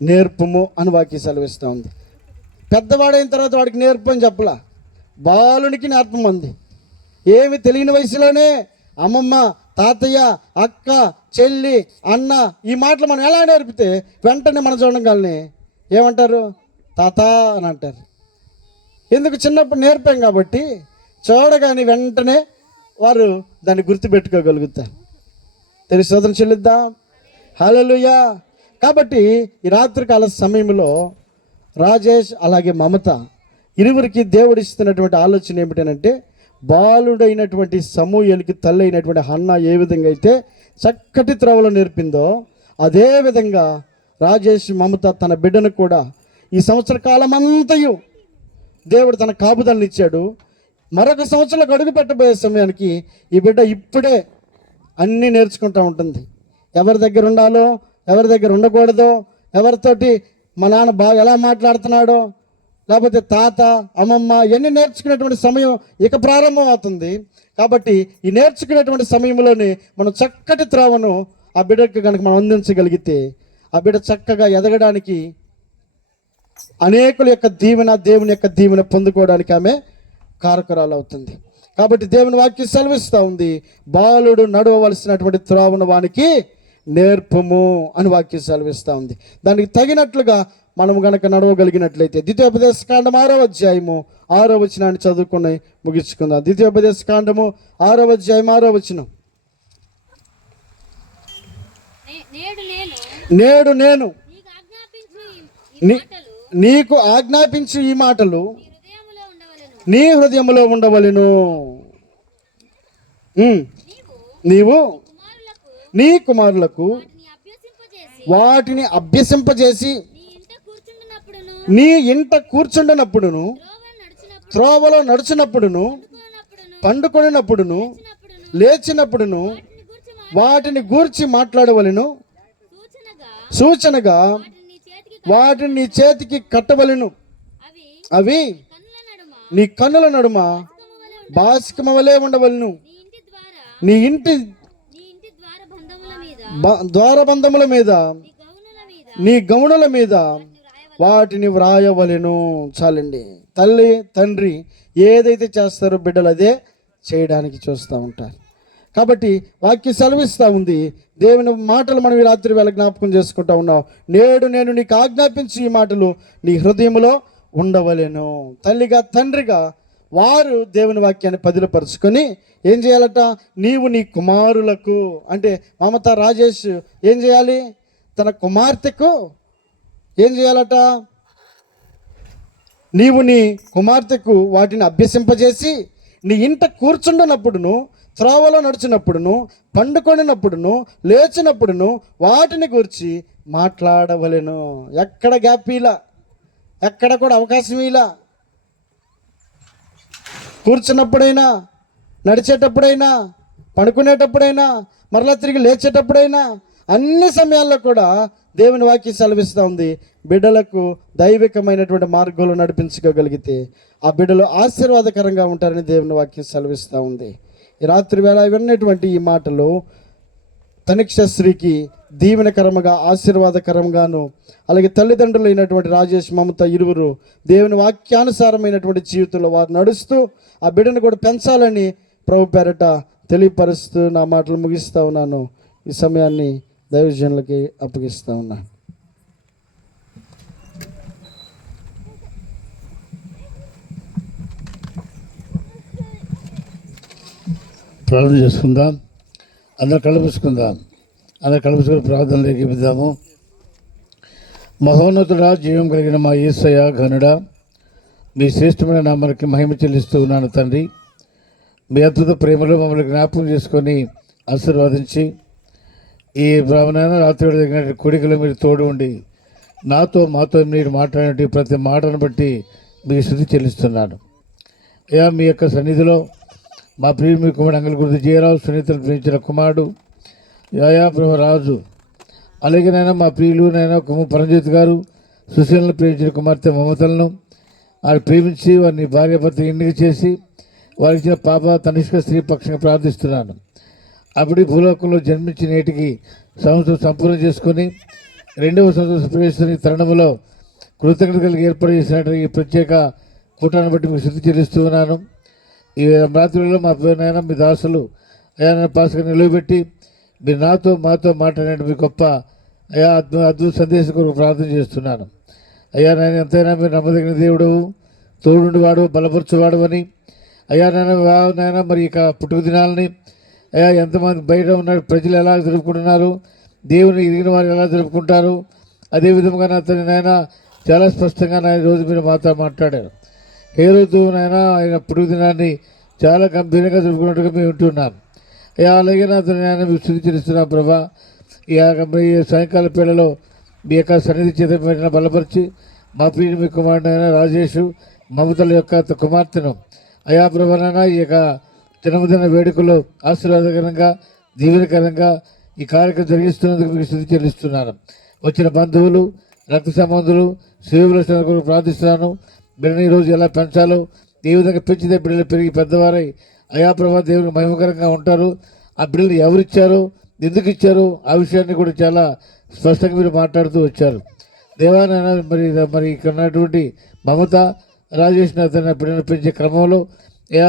నేర్పుము అని వాక్యం సెలవిస్తూ ఉంది. పెద్దవాడైన తర్వాత వాడికి నేర్పు అని చెప్పలా, బాలునికి నేర్పమంది. ఏమి తెలియని వయసులోనే అమ్మమ్మ, తాతయ్య, అక్క, చెల్లి, అన్న ఈ మాటలు మనం ఎలా నేర్పితే వెంటనే మనం చూడగానే ఏమంటారు? తాత అని అంటారు. ఎందుకు? చిన్నప్పుడు నేర్పాం కాబట్టి చూడగానే వెంటనే వారు దాన్ని గుర్తుపెట్టుకోగలుగుతారు. తెలిసి సోదరం చెల్లిద్దాం. హల్లెలూయా. కాబట్టి ఈ రాత్రికాల సమయంలో రాజేష్ అలాగే మమత ఇరువురికి దేవుడు ఇస్తున్నటువంటి ఆలోచన ఏమిటంటే బాలుడైనటువంటి సమూయేలుకి తల్లి అయినటువంటి హన్నా ఏ విధంగా అయితే చక్కటి త్రోవలో నేర్పిందో అదే విధంగా రాజేష్ మమత తన బిడ్డను కూడా ఈ సంవత్సర కాలం అంతయు దేవుడు తన కాపుదలను ఇచ్చాడు. మరొక సంవత్సరంలో అడుగు పెట్టబోయే సమయానికి ఈ బిడ్డ ఇప్పుడే అన్నీ నేర్చుకుంటూ ఉంటుంది. ఎవరి దగ్గర ఉండాలో, ఎవరి దగ్గర ఉండకూడదో, ఎవరితోటి మా నాన్న బాగా ఎలా మాట్లాడుతున్నాడో, లేకపోతే తాత, అమ్మమ్మ ఇవన్నీ నేర్చుకునేటువంటి సమయం ఇక ప్రారంభం అవుతుంది. కాబట్టి ఈ నేర్చుకునేటువంటి సమయంలోనే మనం చక్కటి త్రోవను ఆ బిడ్డకు కనుక మనం అందించగలిగితే ఆ బిడ్డ చక్కగా ఎదగడానికి అనేకుల యొక్క దీవెన, దేవుని యొక్క దీవెన పొందుకోవడానికి ఆమె కారకురాలు అవుతుంది. కాబట్టి దేవుని వాక్యం సెలవిస్తూ ఉంది, బాలుడు నడవవలసినటువంటి త్రోవను వానికి నేర్పము అని వాక్యం సెలవిస్తూ ఉంది. దానికి తగినట్లుగా మనము గనక నడవగలిగినట్లయితే ద్వితీయోపదేశ కాండము 6వ అధ్యాయము 6వ వచనాన్ని చదువుకుని ముగించుకుందాం. ద్వితీయోపదేశ కాండము 6వ అధ్యాయం 6వ వచనం. నేడు నేను నీకు ఆజ్ఞాపించు ఈ మాటలు నీ హృదయములో ఉండవలెను. నీవు నీ కుమారులకు వాటిని అభ్యసింపజేసి నీ ఇంట కూర్చుండినప్పుడును, త్రోవలో నడుచునప్పుడును, పండుకొనినప్పుడును, లేచినప్పుడును వాటిని గూర్చి మాట్లాడవలెను. సూచనగా వాటిని నీ చేతికి కట్టవలెను. అవి నీ కన్నుల నడుమ బాసికము వలె ఉండవలెను. నీ ఇంటి ద్వారబంధముల మీద, నీ గౌనుల మీద వాటిని వ్రాయవలెను. చాలండి. తల్లి తండ్రి ఏదైతే చేస్తారో బిడ్డలు అదే చేయడానికి చూస్తూ ఉంటారు. కాబట్టి వాక్యం సెలవిస్తూ ఉంది. దేవుని మాటలు మనం ఈ రాత్రి వేళ జ్ఞాపకం చేసుకుంటా ఉన్నాం. నేడు నేను నీకు ఆజ్ఞాపించి ఈ మాటలు నీ హృదయంలో ఉండవలెను. తల్లిగా తండ్రిగా వారు దేవుని వాక్యాన్ని పదిలపరుచుకొని ఏం చేయాలట? నీవు నీ కుమారులకు, అంటే మమత రాజేష్ ఏం చేయాలి? తన కుమార్తెకు ఏం చేయాలట? నీవు నీ కుమార్తెకు వాటిని అభ్యసింపజేసి నీ ఇంట కూర్చుండినప్పుడును, త్రోవలో నడిచినప్పుడును, పండుకొనినప్పుడును, లేచినప్పుడును వాటిని గురించి మాట్లాడవలెను. ఎక్కడ గ్యాప్ ఇలా, ఎక్కడ కూడా అవకాశం ఇలా. కూర్చున్నప్పుడైనా, నడిచేటప్పుడైనా, పడుకునేటప్పుడైనా, మరలా తిరిగి లేచేటప్పుడైనా, అన్ని సమయాల్లో కూడా దేవుని వాక్యం సెలవిస్తూ ఉంది. బిడ్డలకు దైవికమైనటువంటి మార్గంలో నడిపించుకోగలిగితే ఆ బిడ్డలు ఆశీర్వాదకరంగా ఉంటారని దేవుని వాక్యం సెలవిస్తూ ఉంది. ఈ రాత్రి వేళ విన్నటువంటి ఈ మాటలు తనిక్షశ్రీకి దీవెనకరముగా, ఆశీర్వాదకరంగాను, అలాగే తల్లిదండ్రులు అయినటువంటి రాజేష్, మమత ఇరువురు దేవుని వాక్యానుసారమైనటువంటి జీవితంలో వారు నడుస్తూ ఆ బిడ్డను కూడా పెంచాలని ప్రభు పేరట తెలియపరుస్తూ నా మాటలు ముగిస్తూ ఉన్నాను. ఈ సమయాన్ని దైవజనులకి అప్పగిస్తూ ఉన్నాను. ప్రార్థన చేసుకుందాం. అందరు కలుపుకుందాం. అందరు కలుపుకొని ప్రార్థనలోకి ఇద్దాము. మహోన్నతుడా, జీవం కలిగిన మా యేసయ్య ఘనుడా, మీ శ్రేష్టమైన నామానికి మహిమ చెల్లిస్తూ ఉన్నాను తండ్రి. మీ అద్భుత ప్రేమలో మమ్మల్ని జ్ఞాపకం చేసుకొని ఆశీర్వదించి ఈ బ్రాహ్మణ రాత్రి దగ్గర కోడికలో మీరు తోడు ఉండి మాతో మీరు మాట్లాడే ప్రతి మాటను బట్టి మీకు శృతి చెల్లిస్తున్నాను. అయ్యా, మీ యొక్క సన్నిధిలో మా ప్రియుడు మీ కుమారుడు అంగళ గురించి జీరావు సునీతలు ప్రేమించిన కుమారుడు యాయా రాజు, అలాగే నైనా మా ప్రియులు నైనా పరంజ్యోతి గారు సుశీలను ప్రేమించిన కుమార్తె మమతలను వారు ప్రేమించి వారిని భార్యాభర్త ఎన్నిక చేసి వారికి ఇచ్చిన పాప తనిష్క స్త్రీ పక్షంగా ప్రార్థిస్తున్నాను. అప్పుడు భూలోకంలో జన్మించి నేటికి సంవత్సరం సంపూర్ణ చేసుకొని 2వ సంవత్సరం ప్రవేశిస్తున్న ఈ తరుణంలో కృతజ్ఞత కలిగి ఏర్పాటు చేసినటువంటి ఈ ప్రత్యేక కూటాన్ని బట్టి మీకు శుద్ధి చెల్లిస్తూ ఉన్నాను. ఈ రాత్రిలో మా నాయన మీ దాసులు అయా నన్ను పాస్గా నిలవబెట్టి మీరు మాతో మాట్లాడే మీ గొప్ప అయా అద్భుత సందేశం కొరకు ప్రార్థన చేస్తున్నాను. అయ్యా నాయన ఎంతైనా మీరు నమ్మదగిన దేవుడు, తోడుండివాడు, బలపరచువాడు అని అయ్యా నాయన మరి ఇక పుట్టుక దినాలని అయ్యా ఎంతమంది బయట ఉన్న ప్రజలు ఎలా జరుపుకుంటున్నారు, దేవుని ఎరిగిన వారు ఎలా జరుపుకుంటారు, అదేవిధంగా నాయన చాలా స్పష్టంగా నా రోజు మీరు మాతో మాట్లాడారు. ఏ రోజు నాయన ఆయన పుట్టుక దినాన్ని చాలా గంభీరంగా జరుపుకున్నట్టుగా మేము వింటున్నాం. అలాగే నాయన మీరు స్థితి చెల్లిస్తున్నాం ప్రభా. ఈ సాయంకాల పేళలో మీ యొక్క సన్నిధి చేత పెట్టిన బలపరిచి మా ప్రియుడు మీ కుమారుడు అయిన రాజేష్ మమతల యొక్క కుమార్తెను అయా ప్రభాన ఈ యొక్క జన్మదిన వేడుకలో ఆశీర్వాదకరంగా, దీవెనకరంగా ఈ కార్యక్రమం జరిగిస్తున్నందుకు మీకు స్థితి చెల్లిస్తున్నాను. వచ్చిన బంధువులు, రక్త సంబంధులు, సేవల కొరకు ప్రార్థిస్తున్నాను. బిడ్డని ఈరోజు ఎలా పెంచాలో, ఏ విధంగా పెంచితే బిడ్డలు పెరిగి పెద్దవారై అయా ప్రభా దేవునికి మహిమకరంగా ఉంటారు. ఆ బిడ్డలు ఎవరిచ్చారో, ఎందుకు ఇచ్చారో ఆ విషయాన్ని కూడా చాలా స్పష్టంగా మీరు మాట్లాడుతూ వచ్చారు. దేవాలయ మరి ఇక్కడ ఉన్నటువంటి మమత రాజేష్ అతని బిడ్డను పెంచే క్రమంలో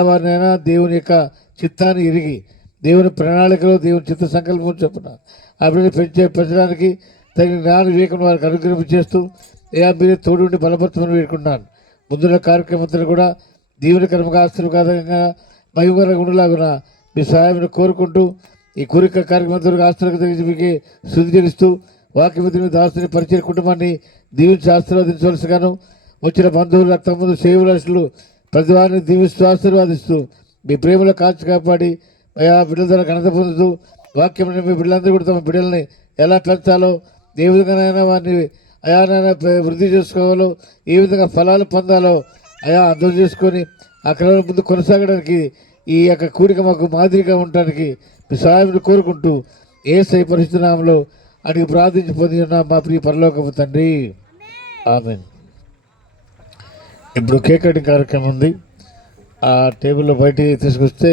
వారినైనా దేవుని యొక్క చిత్తాన్ని ఎరిగి, దేవుని ప్రణాళికలో దేవుని చిత్త సంకల్పం చొప్పున ఆ బిడ్డను పెంచడానికి తగిన జ్ఞాన వివేకం వారికి అనుగ్రహం చేస్తూ మీరే తోడుండి బలపరచమని వేడుకుంటున్నాను. ముందున్న కార్యక్రమంతో కూడా దీవెనకరంగా, ఆశీర్వాదంగా, మహిమకరంగా ఉండేలాగున మీ సహాయం కోరుకుంటూ ఈ కోరిక కార్యక్రమంతో ఆశీర్వాదం మీకు శుద్ధి చేస్తూ వాక్యమిత్రుని మీ దాసుని పరిచయ కుటుంబాన్ని దీవించి ఆశీర్వాదించవలసిగాను, వచ్చిన బంధువులు, రక్తబంధువులు, సేవలసులు ప్రతి వారిని దీవిస్తూ ఆశీర్వాదిస్తూ మీ ప్రేమలో కాల్చి కాపాడి బిడ్డల ద్వారా ఘనత పొందుతూ వాక్యం మీ బిడ్డలందరూ కూడా తమ బిడ్డల్ని ఎలా పెంచాలో, ఏ విధంగానైనా వారిని అయానైనా వృద్ధి చేసుకోవాలో, ఏ విధంగా ఫలాలు పొందాలో అర్థం చేసుకొని ఆ క్రమం ముందు కొనసాగడానికి ఈ యొక్క కూడిక మాకు మాదిరిగా ఉండడానికి మీ సహాయం కోరుకుంటూ యేసయ్య పరిశుద్ధ నామములో అడిగి ప్రార్థించి పొంది ఉన్న మా ప్రియ పరలోకపు తండ్రి, ఆమేన్. ఇప్పుడు కేక్ కటింగ్ కార్యక్రమం ఉంది. ఆ టేబుల్లో బయటికి తీసుకొస్తే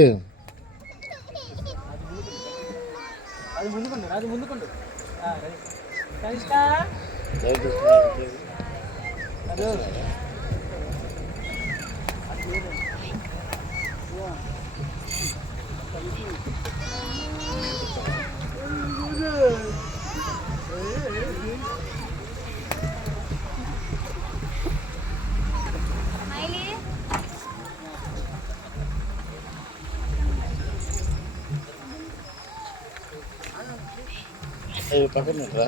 పక్కన రా.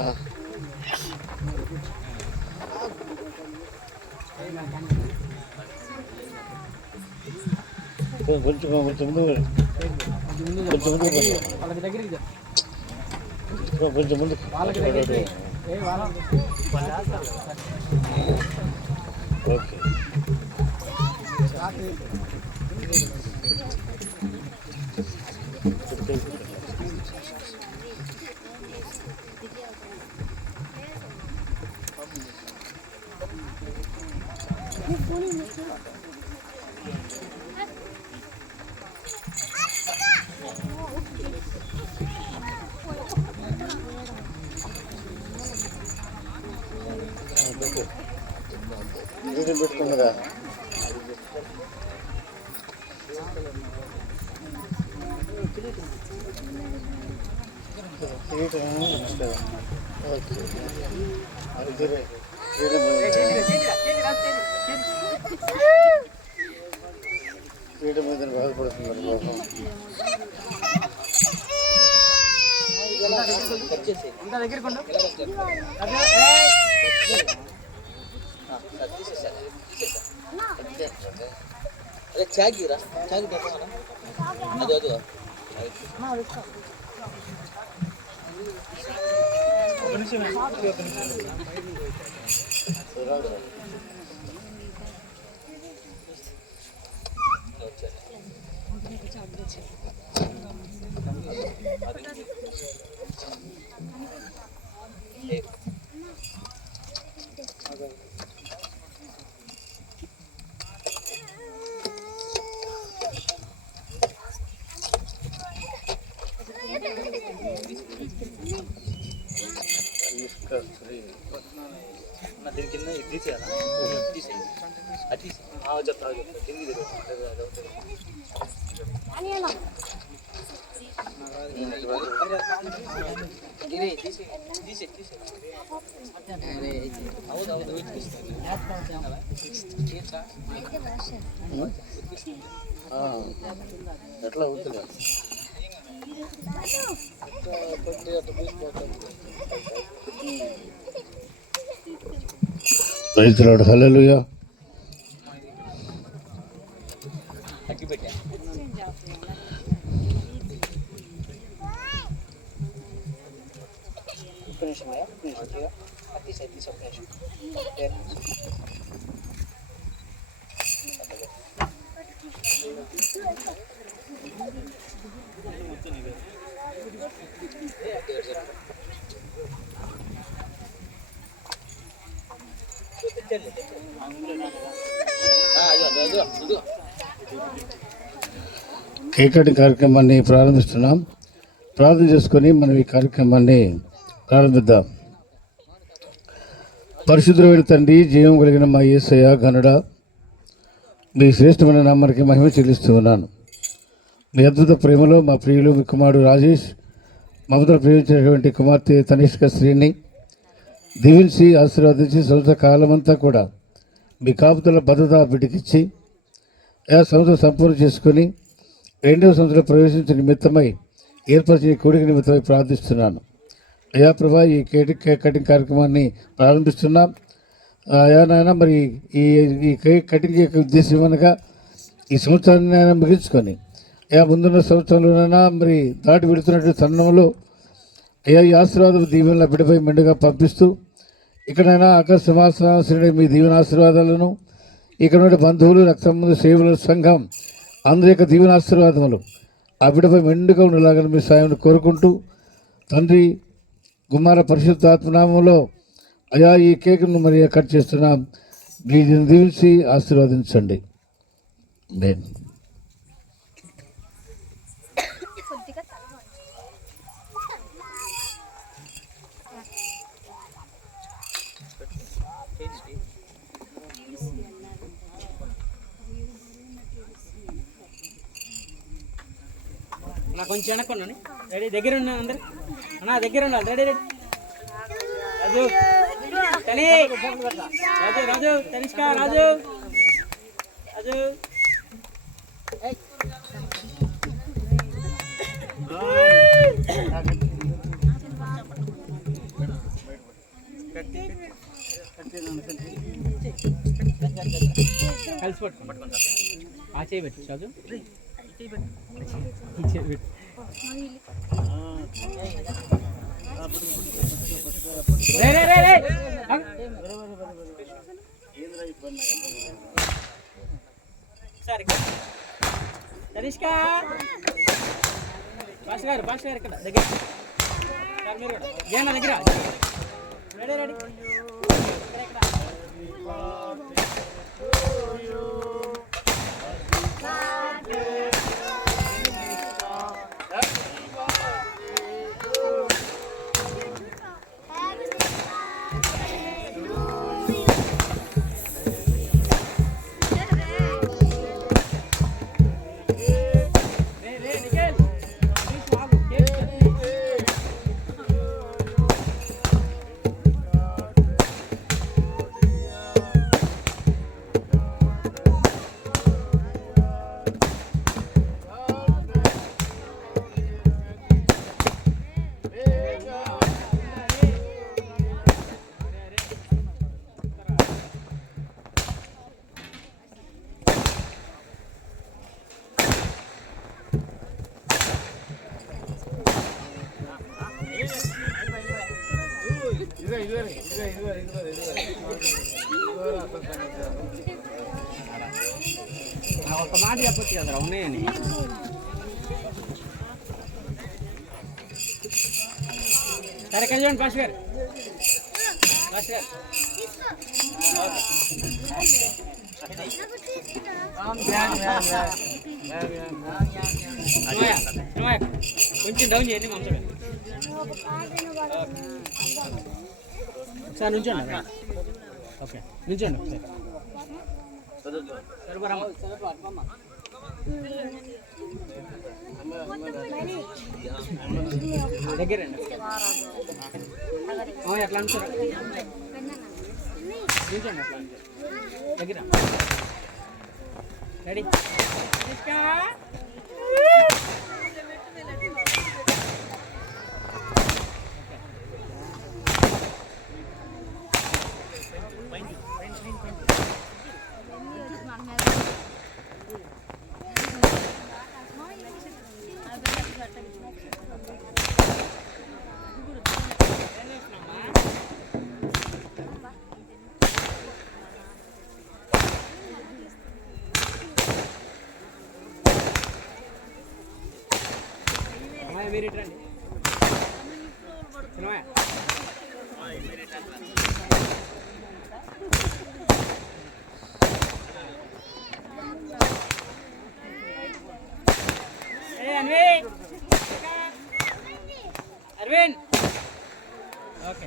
కొంచెం ముందు వాళ్ళకి దగ్గరికి కొంచెం ముందు వాళ్ళకి దగ్గరికి ఓకే. పెట్టుకున్నదా పీట మీద బాధపడుతున్నారు అదే చాగిరా చాగి అది అది దీని కింద ఇది తీసేయాలా తీసేయి అది తీసి చెప్తా చెప్తా కింది హౌదు హౌదు ఎట్లా అవుతుంది రైతులాడు హల్లెలూయా అగ్గిపెట్టా ఒక్క నిమిషం తీసి ఒక్క నిమిషం కేక్ కటింగ్ కార్యక్రమాన్ని ప్రారంభిస్తున్నాం. ప్రార్థన చేసుకొని మనం ఈ కార్యక్రమాన్ని ప్రారంభిద్దాం. పరిశుద్ధమైన తండ్రి, జీవం కలిగిన మా యేసయ్య ఘనుడా, మీ శ్రేష్టమైన నామానికి మహిమ చెల్లిస్తూ ఉన్నాను. మీ అద్భుత ప్రేమలో మా ప్రియులు మీ కుమారుడు రాజేష్, మమతలు ప్రేమించినటువంటి కుమార్తె తనిష్క శ్రీని దీవించి ఆశీర్వదించి సంవత్సర కాలమంతా కూడా మీ కాపుదల భద్రత బిడ్డకిచ్చి ఆ సంవత్సరం సంపూర్ణ చేసుకొని 2వ సంవత్సరం ప్రవేశించిన నిమిత్తమై ఏర్పరిచిన కూడిక నిమిత్తమై ప్రార్థిస్తున్నాను. అయా ప్రభా, ఈ కేక్ కటింగ్ కార్యక్రమాన్ని ప్రారంభిస్తున్నాం. అయా నాయన, మరి ఈ కేక్ కటింగ్ యొక్క ఉద్దేశం అనగా ఈ సంవత్సరాన్ని ఆయన ముగించుకొని అయా ముందున్న సంవత్సరంలోనైనా మరి దాటి వెళుతున్నటువంటి తరుణంలో అయ్యా ఈ ఆశీర్వాదం దీవెనల బిడ్డపై మెండుగా పంపిస్తూ ఇక్కడైనా ఆకాశ సింహాసనాశ్రుడి మీ దీవెన ఆశీర్వాదాలను, ఇక్కడ నుండి బంధువులు, రక్తమందు సేవల సంఘం అందరి యొక్క దీవెన ఆశీర్వాదములు ఆ బిడ్డపై మెండుగా ఉండేలాగా మీ సాయం కోరుకుంటూ తండ్రి కుమార పరిశుద్ధాత్మనామంలో అయా ఈ కేకును మరి కట్ చేస్తున్నాం. వీటిని దీవించి ఆశీర్వదించండి. నేను నా కొంచెం వెనక్కున్నాను. రెడీ దగ్గర ఉన్నాను అందరు అన్నా, దగ్గర ఉండాలి. రెడీ రెడీ రాజు తని రాజు రాజు తనిష్క రాజు రాజు కలిసి పట్టుకుంటా. ఆ చేయి పెట్టు రాజు, సరే తనిష్క భాష గారు ఇక్కడ దగ్గర సార్ మీరు కూడా జయన్న దగ్గర రెడీ రెడీ ఇక్కడ ఒక మాట చెప్పొచ్చు కదా ఉన్నాయని. సరే ఇక్కడ చూడండి భాష గారు కొంచెం డౌన్ చేయండి మాంస గారు. సార్ నుంచోండి. ఓకే నుంచోండి దగ్గరండి ఎట్లా అంటారు నుంచోండి అట్లా దగ్గర రెడీ మీరు రండి అరవింద్ ఓకే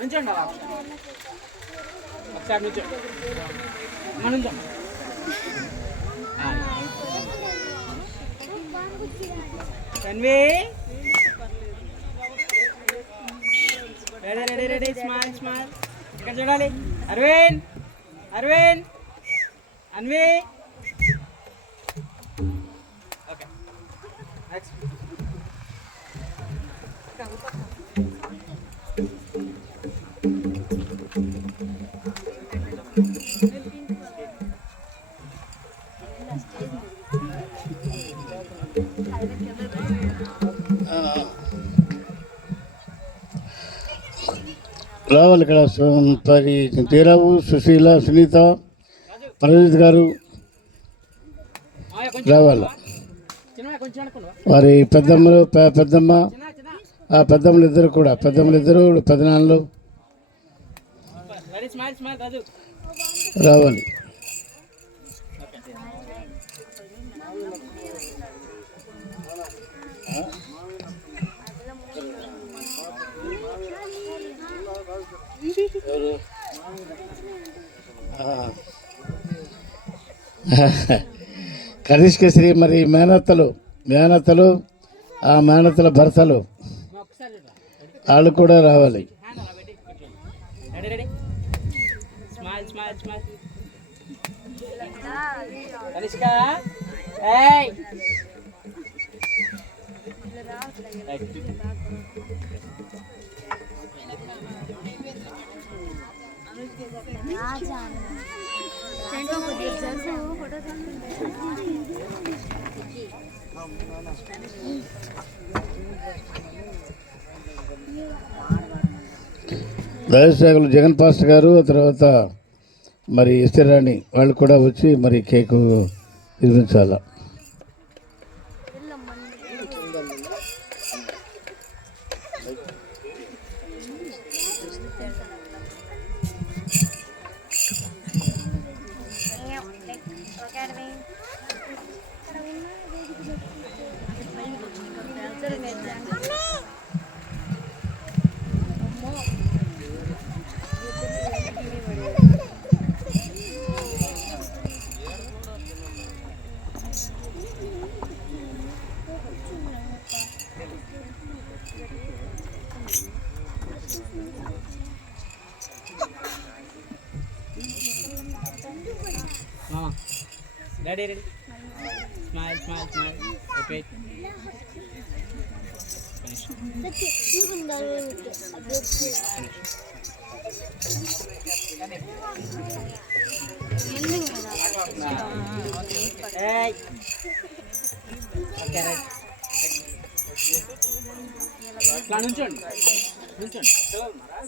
నుంచోండి ఒకసారి నుంచోండి అమ్మ నుంచోండి Tanvi ready ready ready smile smile ఇక్కడ చూడాలి అరవింద్ అరవింద్ అన్వి ఓకే నెక్స్ట్ రావాలి ఇక్కడ మరి తీరావు సుశీల సునీత పరజిత్ గారు రావాలి. వారి పెద్దమ్మలు పెద్దమ్మ ఆ పెద్దమ్మలు ఇద్దరు కూడా పెద్దనాన్నలు రావాలి. కనిష్కశ్రీ మరి మేనత్తలు ఆ మేనత్తల భర్తలు వాళ్ళు కూడా రావాలి. దయసేవకులు జగన్ పాస్టర్ గారు, ఆ తర్వాత మరి ఇస్తరాణి వాళ్ళు కూడా వచ్చి మరి కేకు నిర్మించాలా. Ready ready smile smile smile repeat ఏయ్ ఓకే రైట్ అట్లా నుంచోండి నుంచోండి చదవన్నారా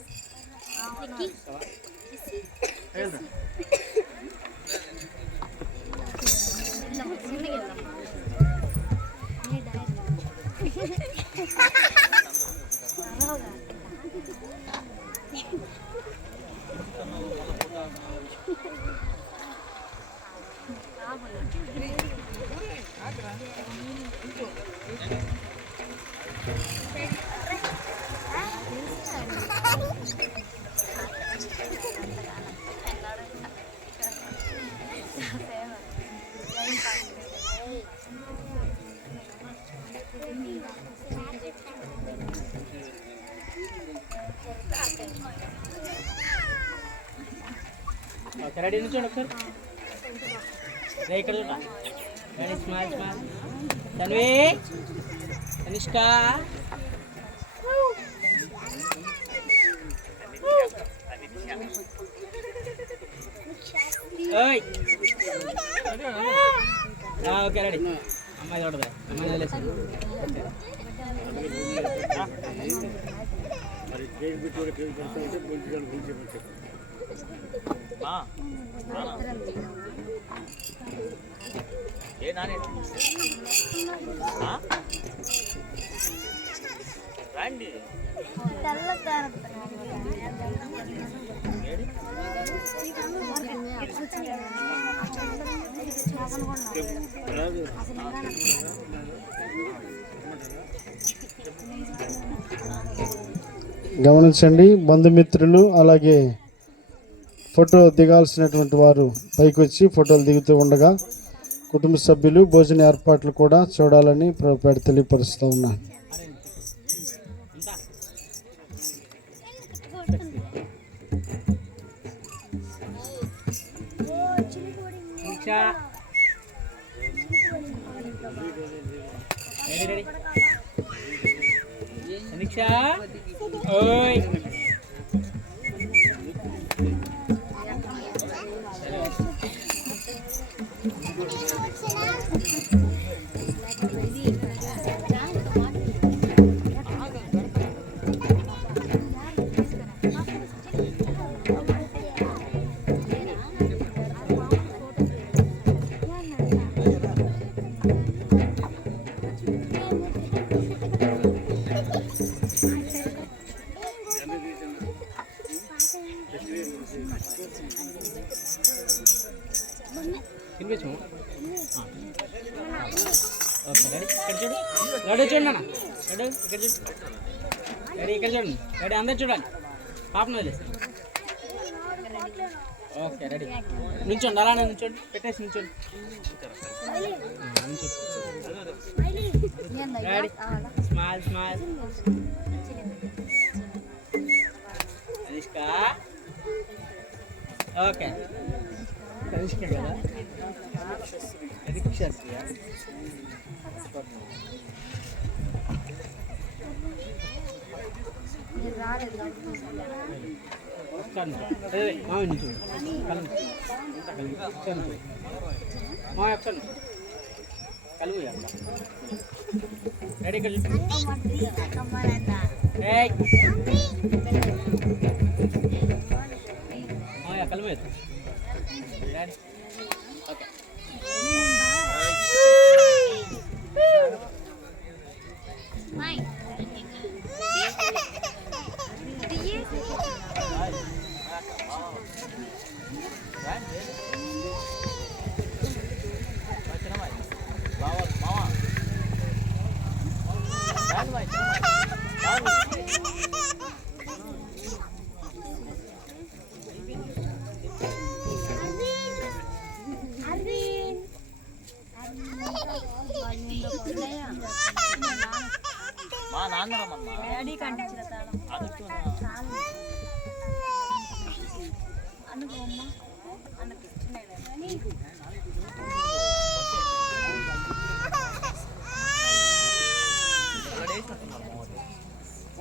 ఓకే రెడీ నుంచోండి ఒకసారి రే ఇక్కడ చూడ ready smile smile Tanvi Tanishq ఓయ్ ఓకే రెడీ అమ్మాయి చూడదా అమ్మాయి వదిలేసి రండి గమనించండి, బంధుమిత్రులు అలాగే ఫోటో దిగాల్సినటువంటి వారు పైకి వచ్చి ఫోటోలు దిగుతూ ఉండగా కుటుంబ సభ్యులు భోజన ఏర్పాట్లు కూడా చూడాలని ప్రభుపేట తెలియపరుస్తూ ఉన్నాను. ఓయ్ తినిపించు. ఓకే రెడీ ఇక్కడ చూడు రెడీ చూడండి అన్న రెడీ ఇక్కడ చూడు రెడీ ఇక్కడ చూడండి రెడీ అందరు చూడాలి పాపను వదిలేసి ఓకే రెడీ నుంచోండి అలానే నుంచోండి పెట్టేసి నుంచోండి ready smile smile okay Kanishka కదా రెడీ కలుపు ఓకే మా నాన్న రమ్మన్నా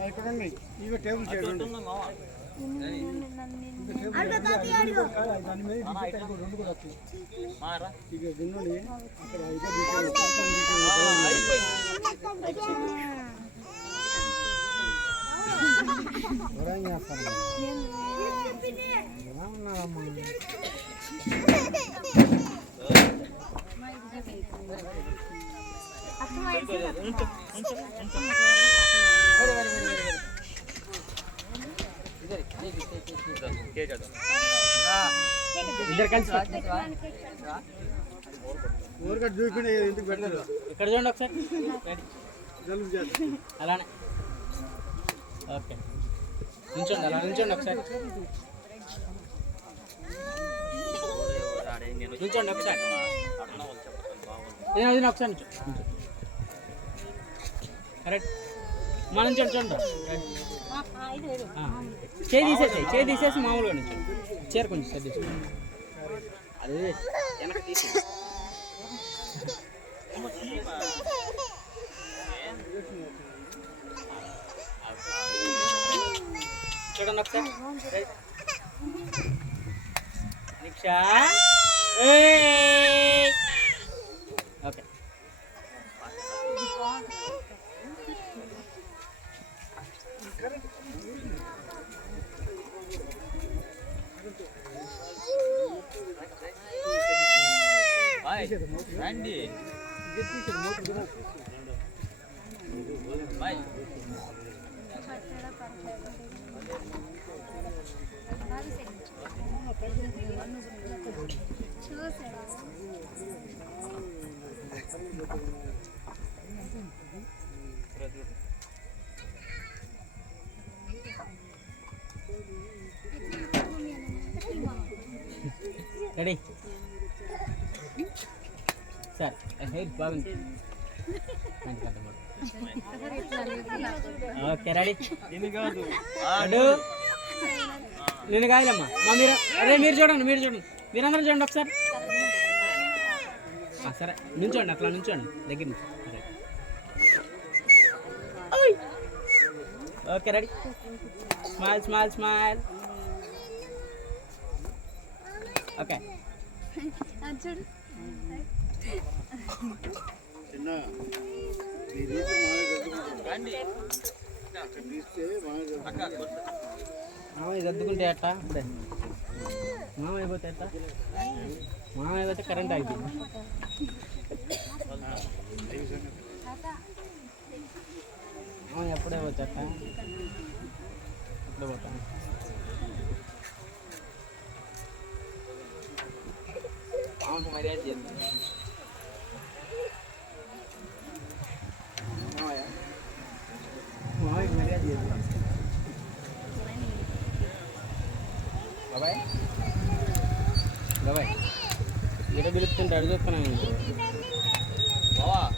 ఇక్కడ ఉన్నాయి ఇవి టేబుల్ చేయండి ఇక దిన్నుండి అక్కడ ఇద్దరు కలిసి ఊరికట్టు చూపిండి ఇంటికి పెట్టలేదు ఇక్కడ చూడండి ఒకసారి జలుబు చేస్తుంది అలానే ఓకే నిల్చోండి అలా నిల్చోండి ఒకసారి నిల్చోండి ఒకసారి నేను ఒకసారి నిల్చో కరెక్ట్ మా నిల్చోండి చూడండి చేయి తీసేసి మామూలుగా నిల్చోండి చీర కొంచెం సర్ది అదే వెనక తీసి చూడండి ఒకసారి నిక్షా ఓకే రండి రెడీ సార్ హెయిర్ బాగుంది ఓకే రెడీ నేను కాదులేమ్మా మా మీరు అదే మీరు చూడండి మీరందరూ చూడండి ఒకసారి సరే నుంచోండి అట్లా నుంచోండి దగ్గర నుంచి ఓకే రెడీ స్మైల్ ఓకే చూడు మామయ్య సర్దుకుంటే అట్ట ఇప్పుడే మామయ్య పోతే అట్ట మామయ్య పోతే కరెంట్ ఆగిపోయింది మామయ్య ఎప్పుడే పోతే అట్ట ఎప్పుడే పోతాను మామయ్య మర్యాద చేద్దాం మామయ్య మర్యాద చేద్దాం బాబాయ్ ఈడ పిలుపుతుంటే అడుగు చెప్తున్నాను బావా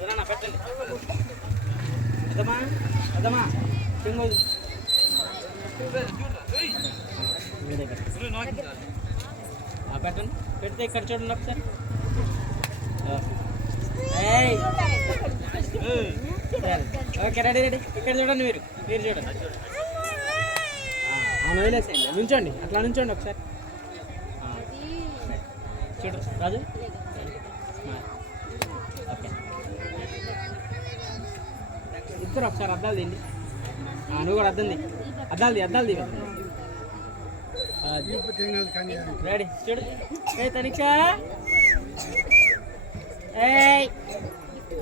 ఏదన్నా పెట్టండి. అదమ్మా అదమ్మా సింగల్ పెట్టండి. పెడితే ఇక్కడ చూడండి ఒకసారి. Okay ready ready. ఇక్కడ చూడండి, మీరు మీరు చూడండి. అవును వదిలేసేయండి. నుంచోండి, అట్లా నుంచోండి ఒకసారి. చూడు రాజు. ఓకే ఇద్దరు ఒకసారి అద్దాలు తీయండి. నువ్వు కూడా అద్దం తీ. అద్దాలు తీ. రెడీ చూడు. ఏ తనిక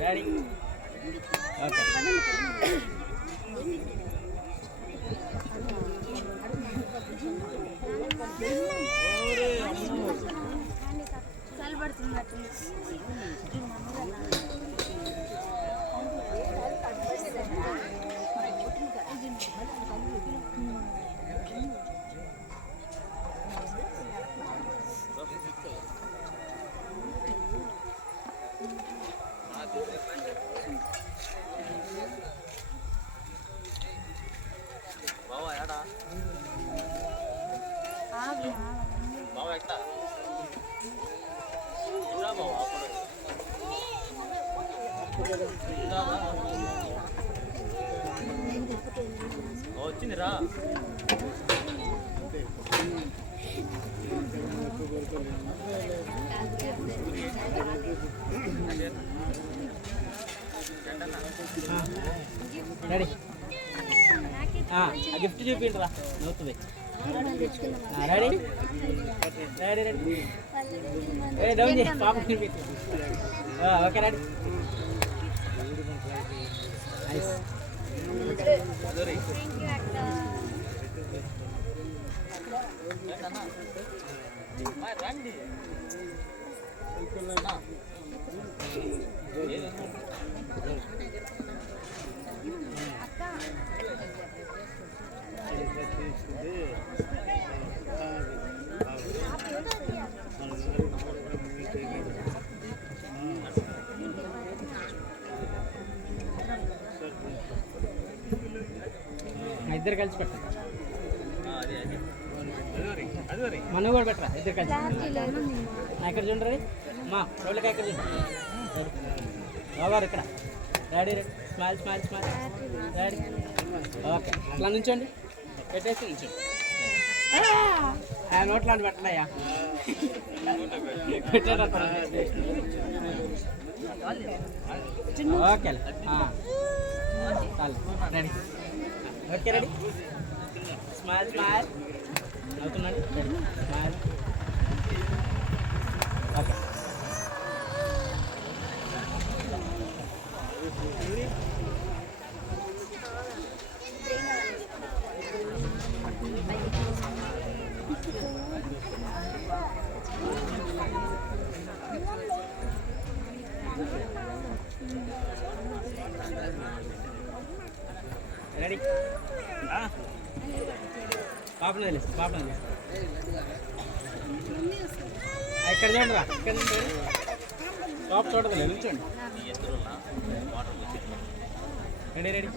రెడీ. ఓకే వచ్చిందిరా. రెడీ. ఆ గిఫ్ట్ చూపించరా నవ్వుతుంది. Ready ready ready. డౌన్ చేసి పాప చూపించు. Okay ready. రండి. ఇద్దరు కలిసి పెట్టండి. మనం కూడా పెట్టరా ఇద్దరు కలిసి. ఇక్కడ చూడండి మా రోడ్లకి ఇక్కడ చూడండి. బాగారు ఇక్కడ ready ready. Smile smile smile ready. Okay అట్లా నుంచోండి. పెట్టేసి నుంచోండి. నోట్లాంటి పెట్టలయ్యా పెట్టేట. ఓకే చాలు ready. Okay ready. Smile smile అవుతున్నాడు. స్మైల్. Okay ready. పాపను వదిలేస్తా. ఇక్కడ చూడండి రా. ఇక్కడ చూడండి. టాప్ చూడదులే నుంచోండి. Ready ready.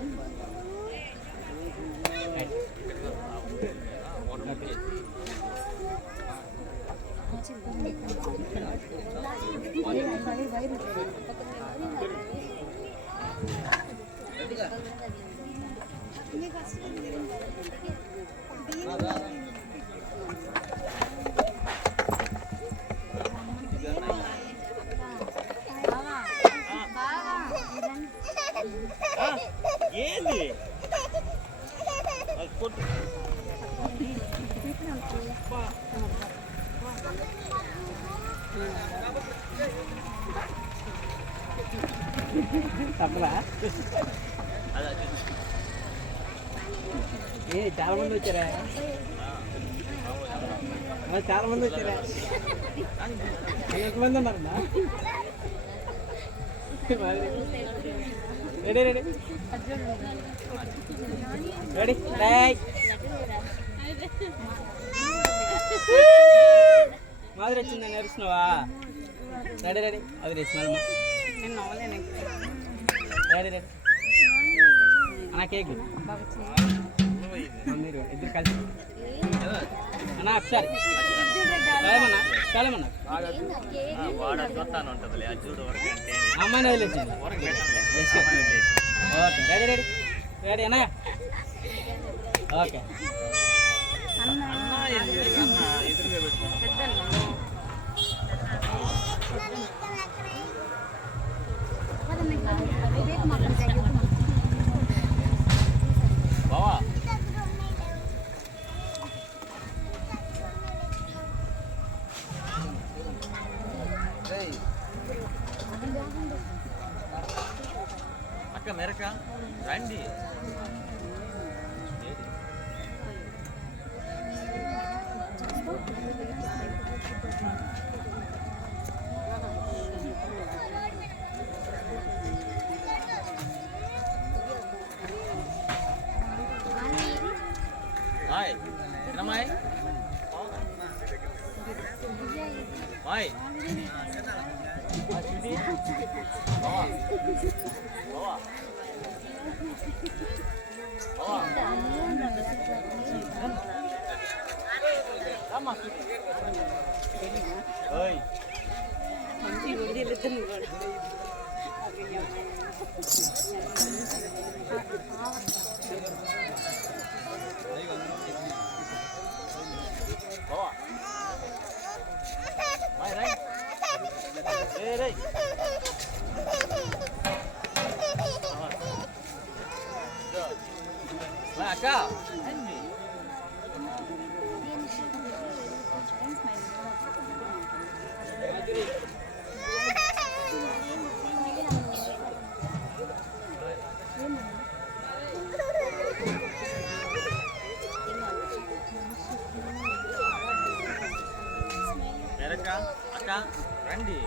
ఏంది తప్పలా? చాలా మంది వచ్చారా? చాలా మంది వచ్చారా? ఎంతమంది ఉన్నారన్నా? Ready ready ready. మాదిరి వచ్చిందని నేర్చుకున్నావా? రెడీ రెడీ అది స్మైల్ మా నేను నవ్వలేను. రెడీ రెడీ అన్న కేక్ మీరు ఇద్దరు కలిసి అన్న ఒకసారి చాలేమన్నా చాలేమన్నా అమ్మాయిని వదిలేసింది. ఓకే రెడీ రెడీ రెడీ అన్నా ఓకే అక్క మెరక రండి. హాయ్ రమాయ్ హాయ్ అక్క మెరక అక్క రండి.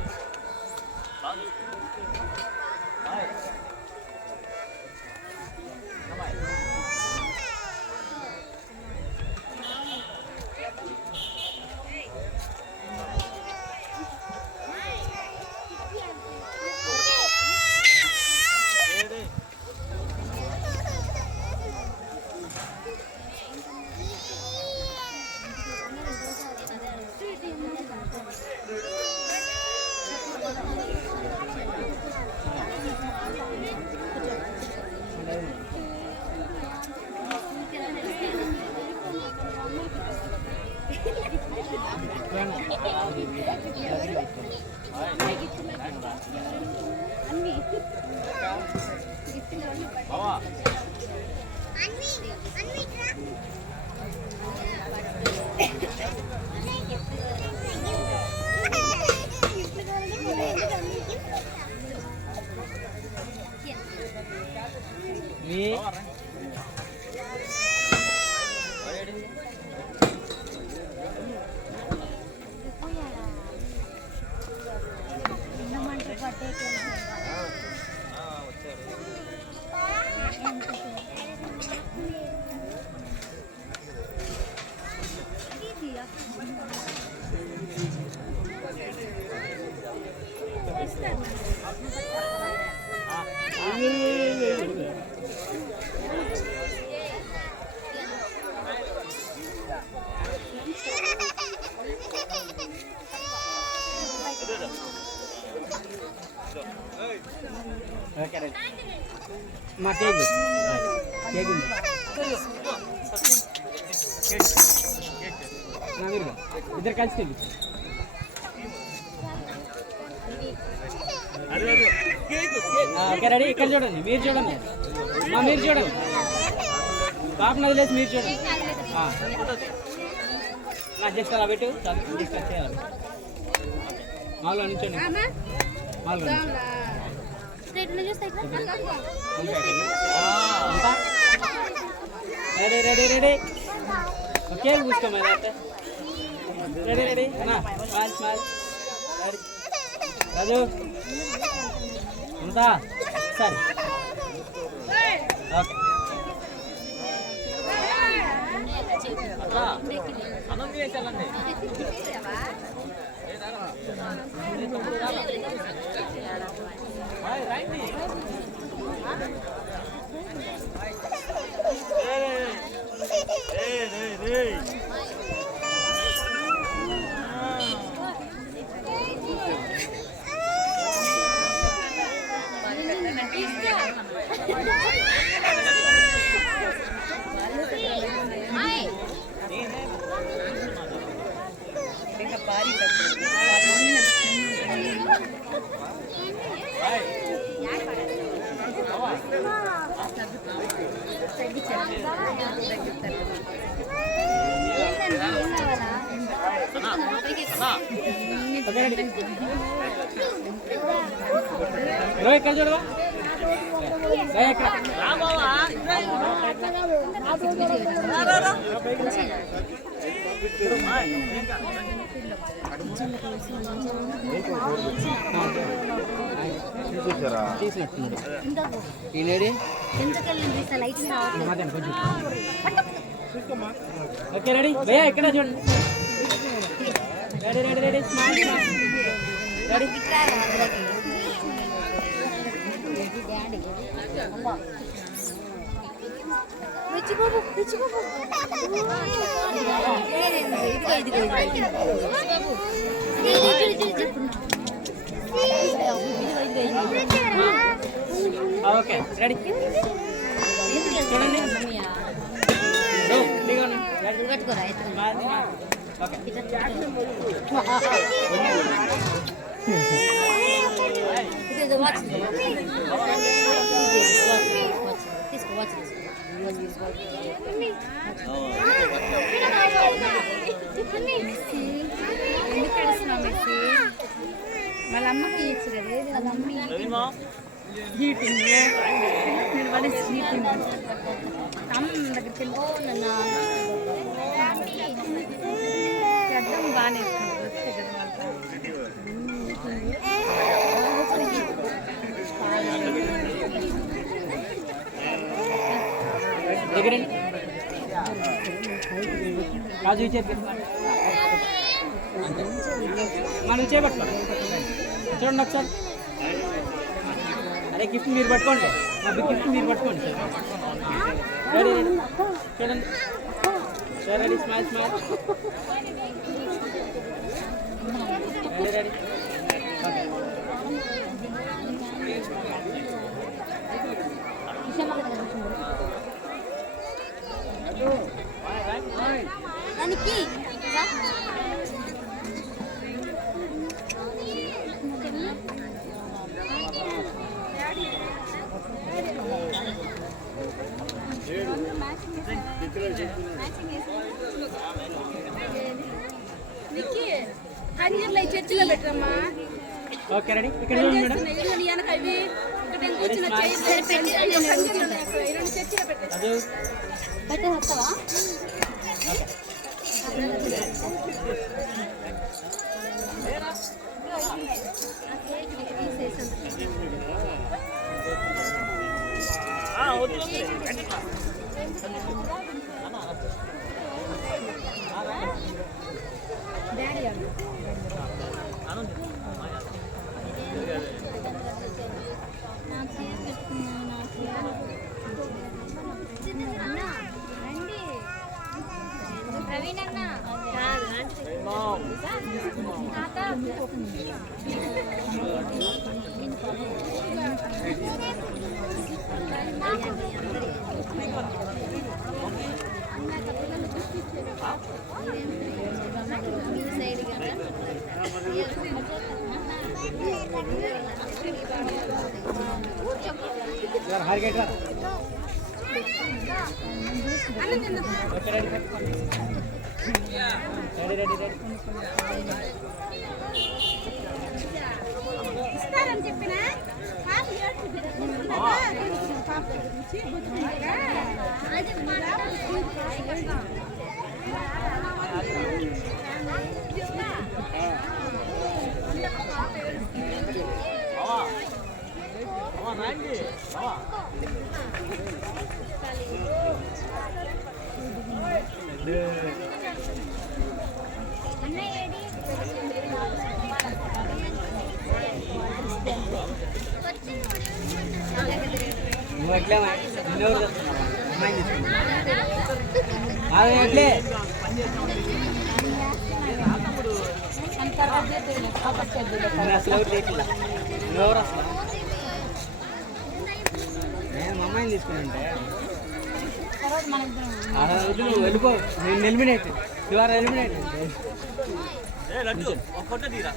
మా కేక్ కేక్ ఉంది ఇద్దరు కలిసి తిండి. Okay ready. ఇక్కడ చూడండి, మీరు చూడండి, మీరు చూడండి, పాపను వదిలేసి మీరు చూడండి. జస్ట్ అలా పెట్టు, జస్ట్ చేయాలి. మాలో నిల్చోండి, మాలో రెడీ రెడీ రెడీ. ఓకే కూర్చోమా. Ready ready smile smile. Raju అంతా సరే ఓకే. అట్లా అన్నం తినేసాలండి రండి ఇక్కడ చూడవా ఓకే రెడీ భయ్యా ఇక్కడ చూడండి ready ready ready smile ready okay ready చూడండి వాళ్ళ అమ్మకి ఇచ్చు కదా వాళ్ళ అమ్మ అమ్మ దగ్గరికి అర్థం బాగానే దగ్గరండి రాజు చెప్పి మనం చేపట్టుకోండి చూడండి ఒకసారి అరే గిఫ్ట్ మీరు పట్టుకోండి మా గిఫ్ట్ మీరు పట్టుకోండి రెడీ రెడీ చూడండి ready smile smile ready ready okay దానికి చర్చిలో పెట్టమ్మా ఓకే రెడీ ఇక్కడ చూడండి మేడం అవి చర్చిలో పెట్టేసి అది పెట్టేస్తావా డాడీ ప్రవీణ్ అన్న హార్గేట్ okay ready ready ready ready ఇస్తారని చెప్పిన రండి నువ్వు ఎట్లే నిన్నెవరు తెస్తున్నారు అమ్మాయిని తీసుకున్నావు అది ఎట్లే నేను అసలు ఎవరు చేయట్లా నువ్వెవరు అసలు నేను మా అమ్మాయిని తీసుకుని నువ్వు వెళ్ళిపో నేను eliminate you are eliminate photo తీరా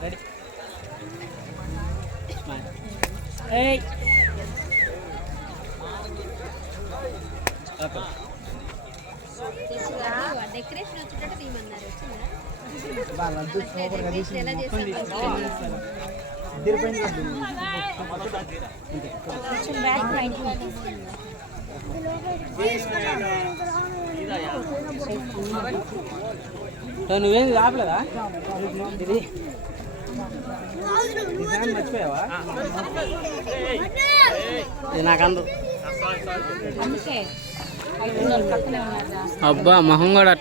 రెడీ ఏయ్ ఓకే డెకరేషన్ వచ్చేటట్టు తీయమన్నారు వచ్చిందా నువ్వేం ఆపలేదా ఇది మర్చిపోయావా ఇది నాకు అందు అందుకే అబ్బా మొహం కూడా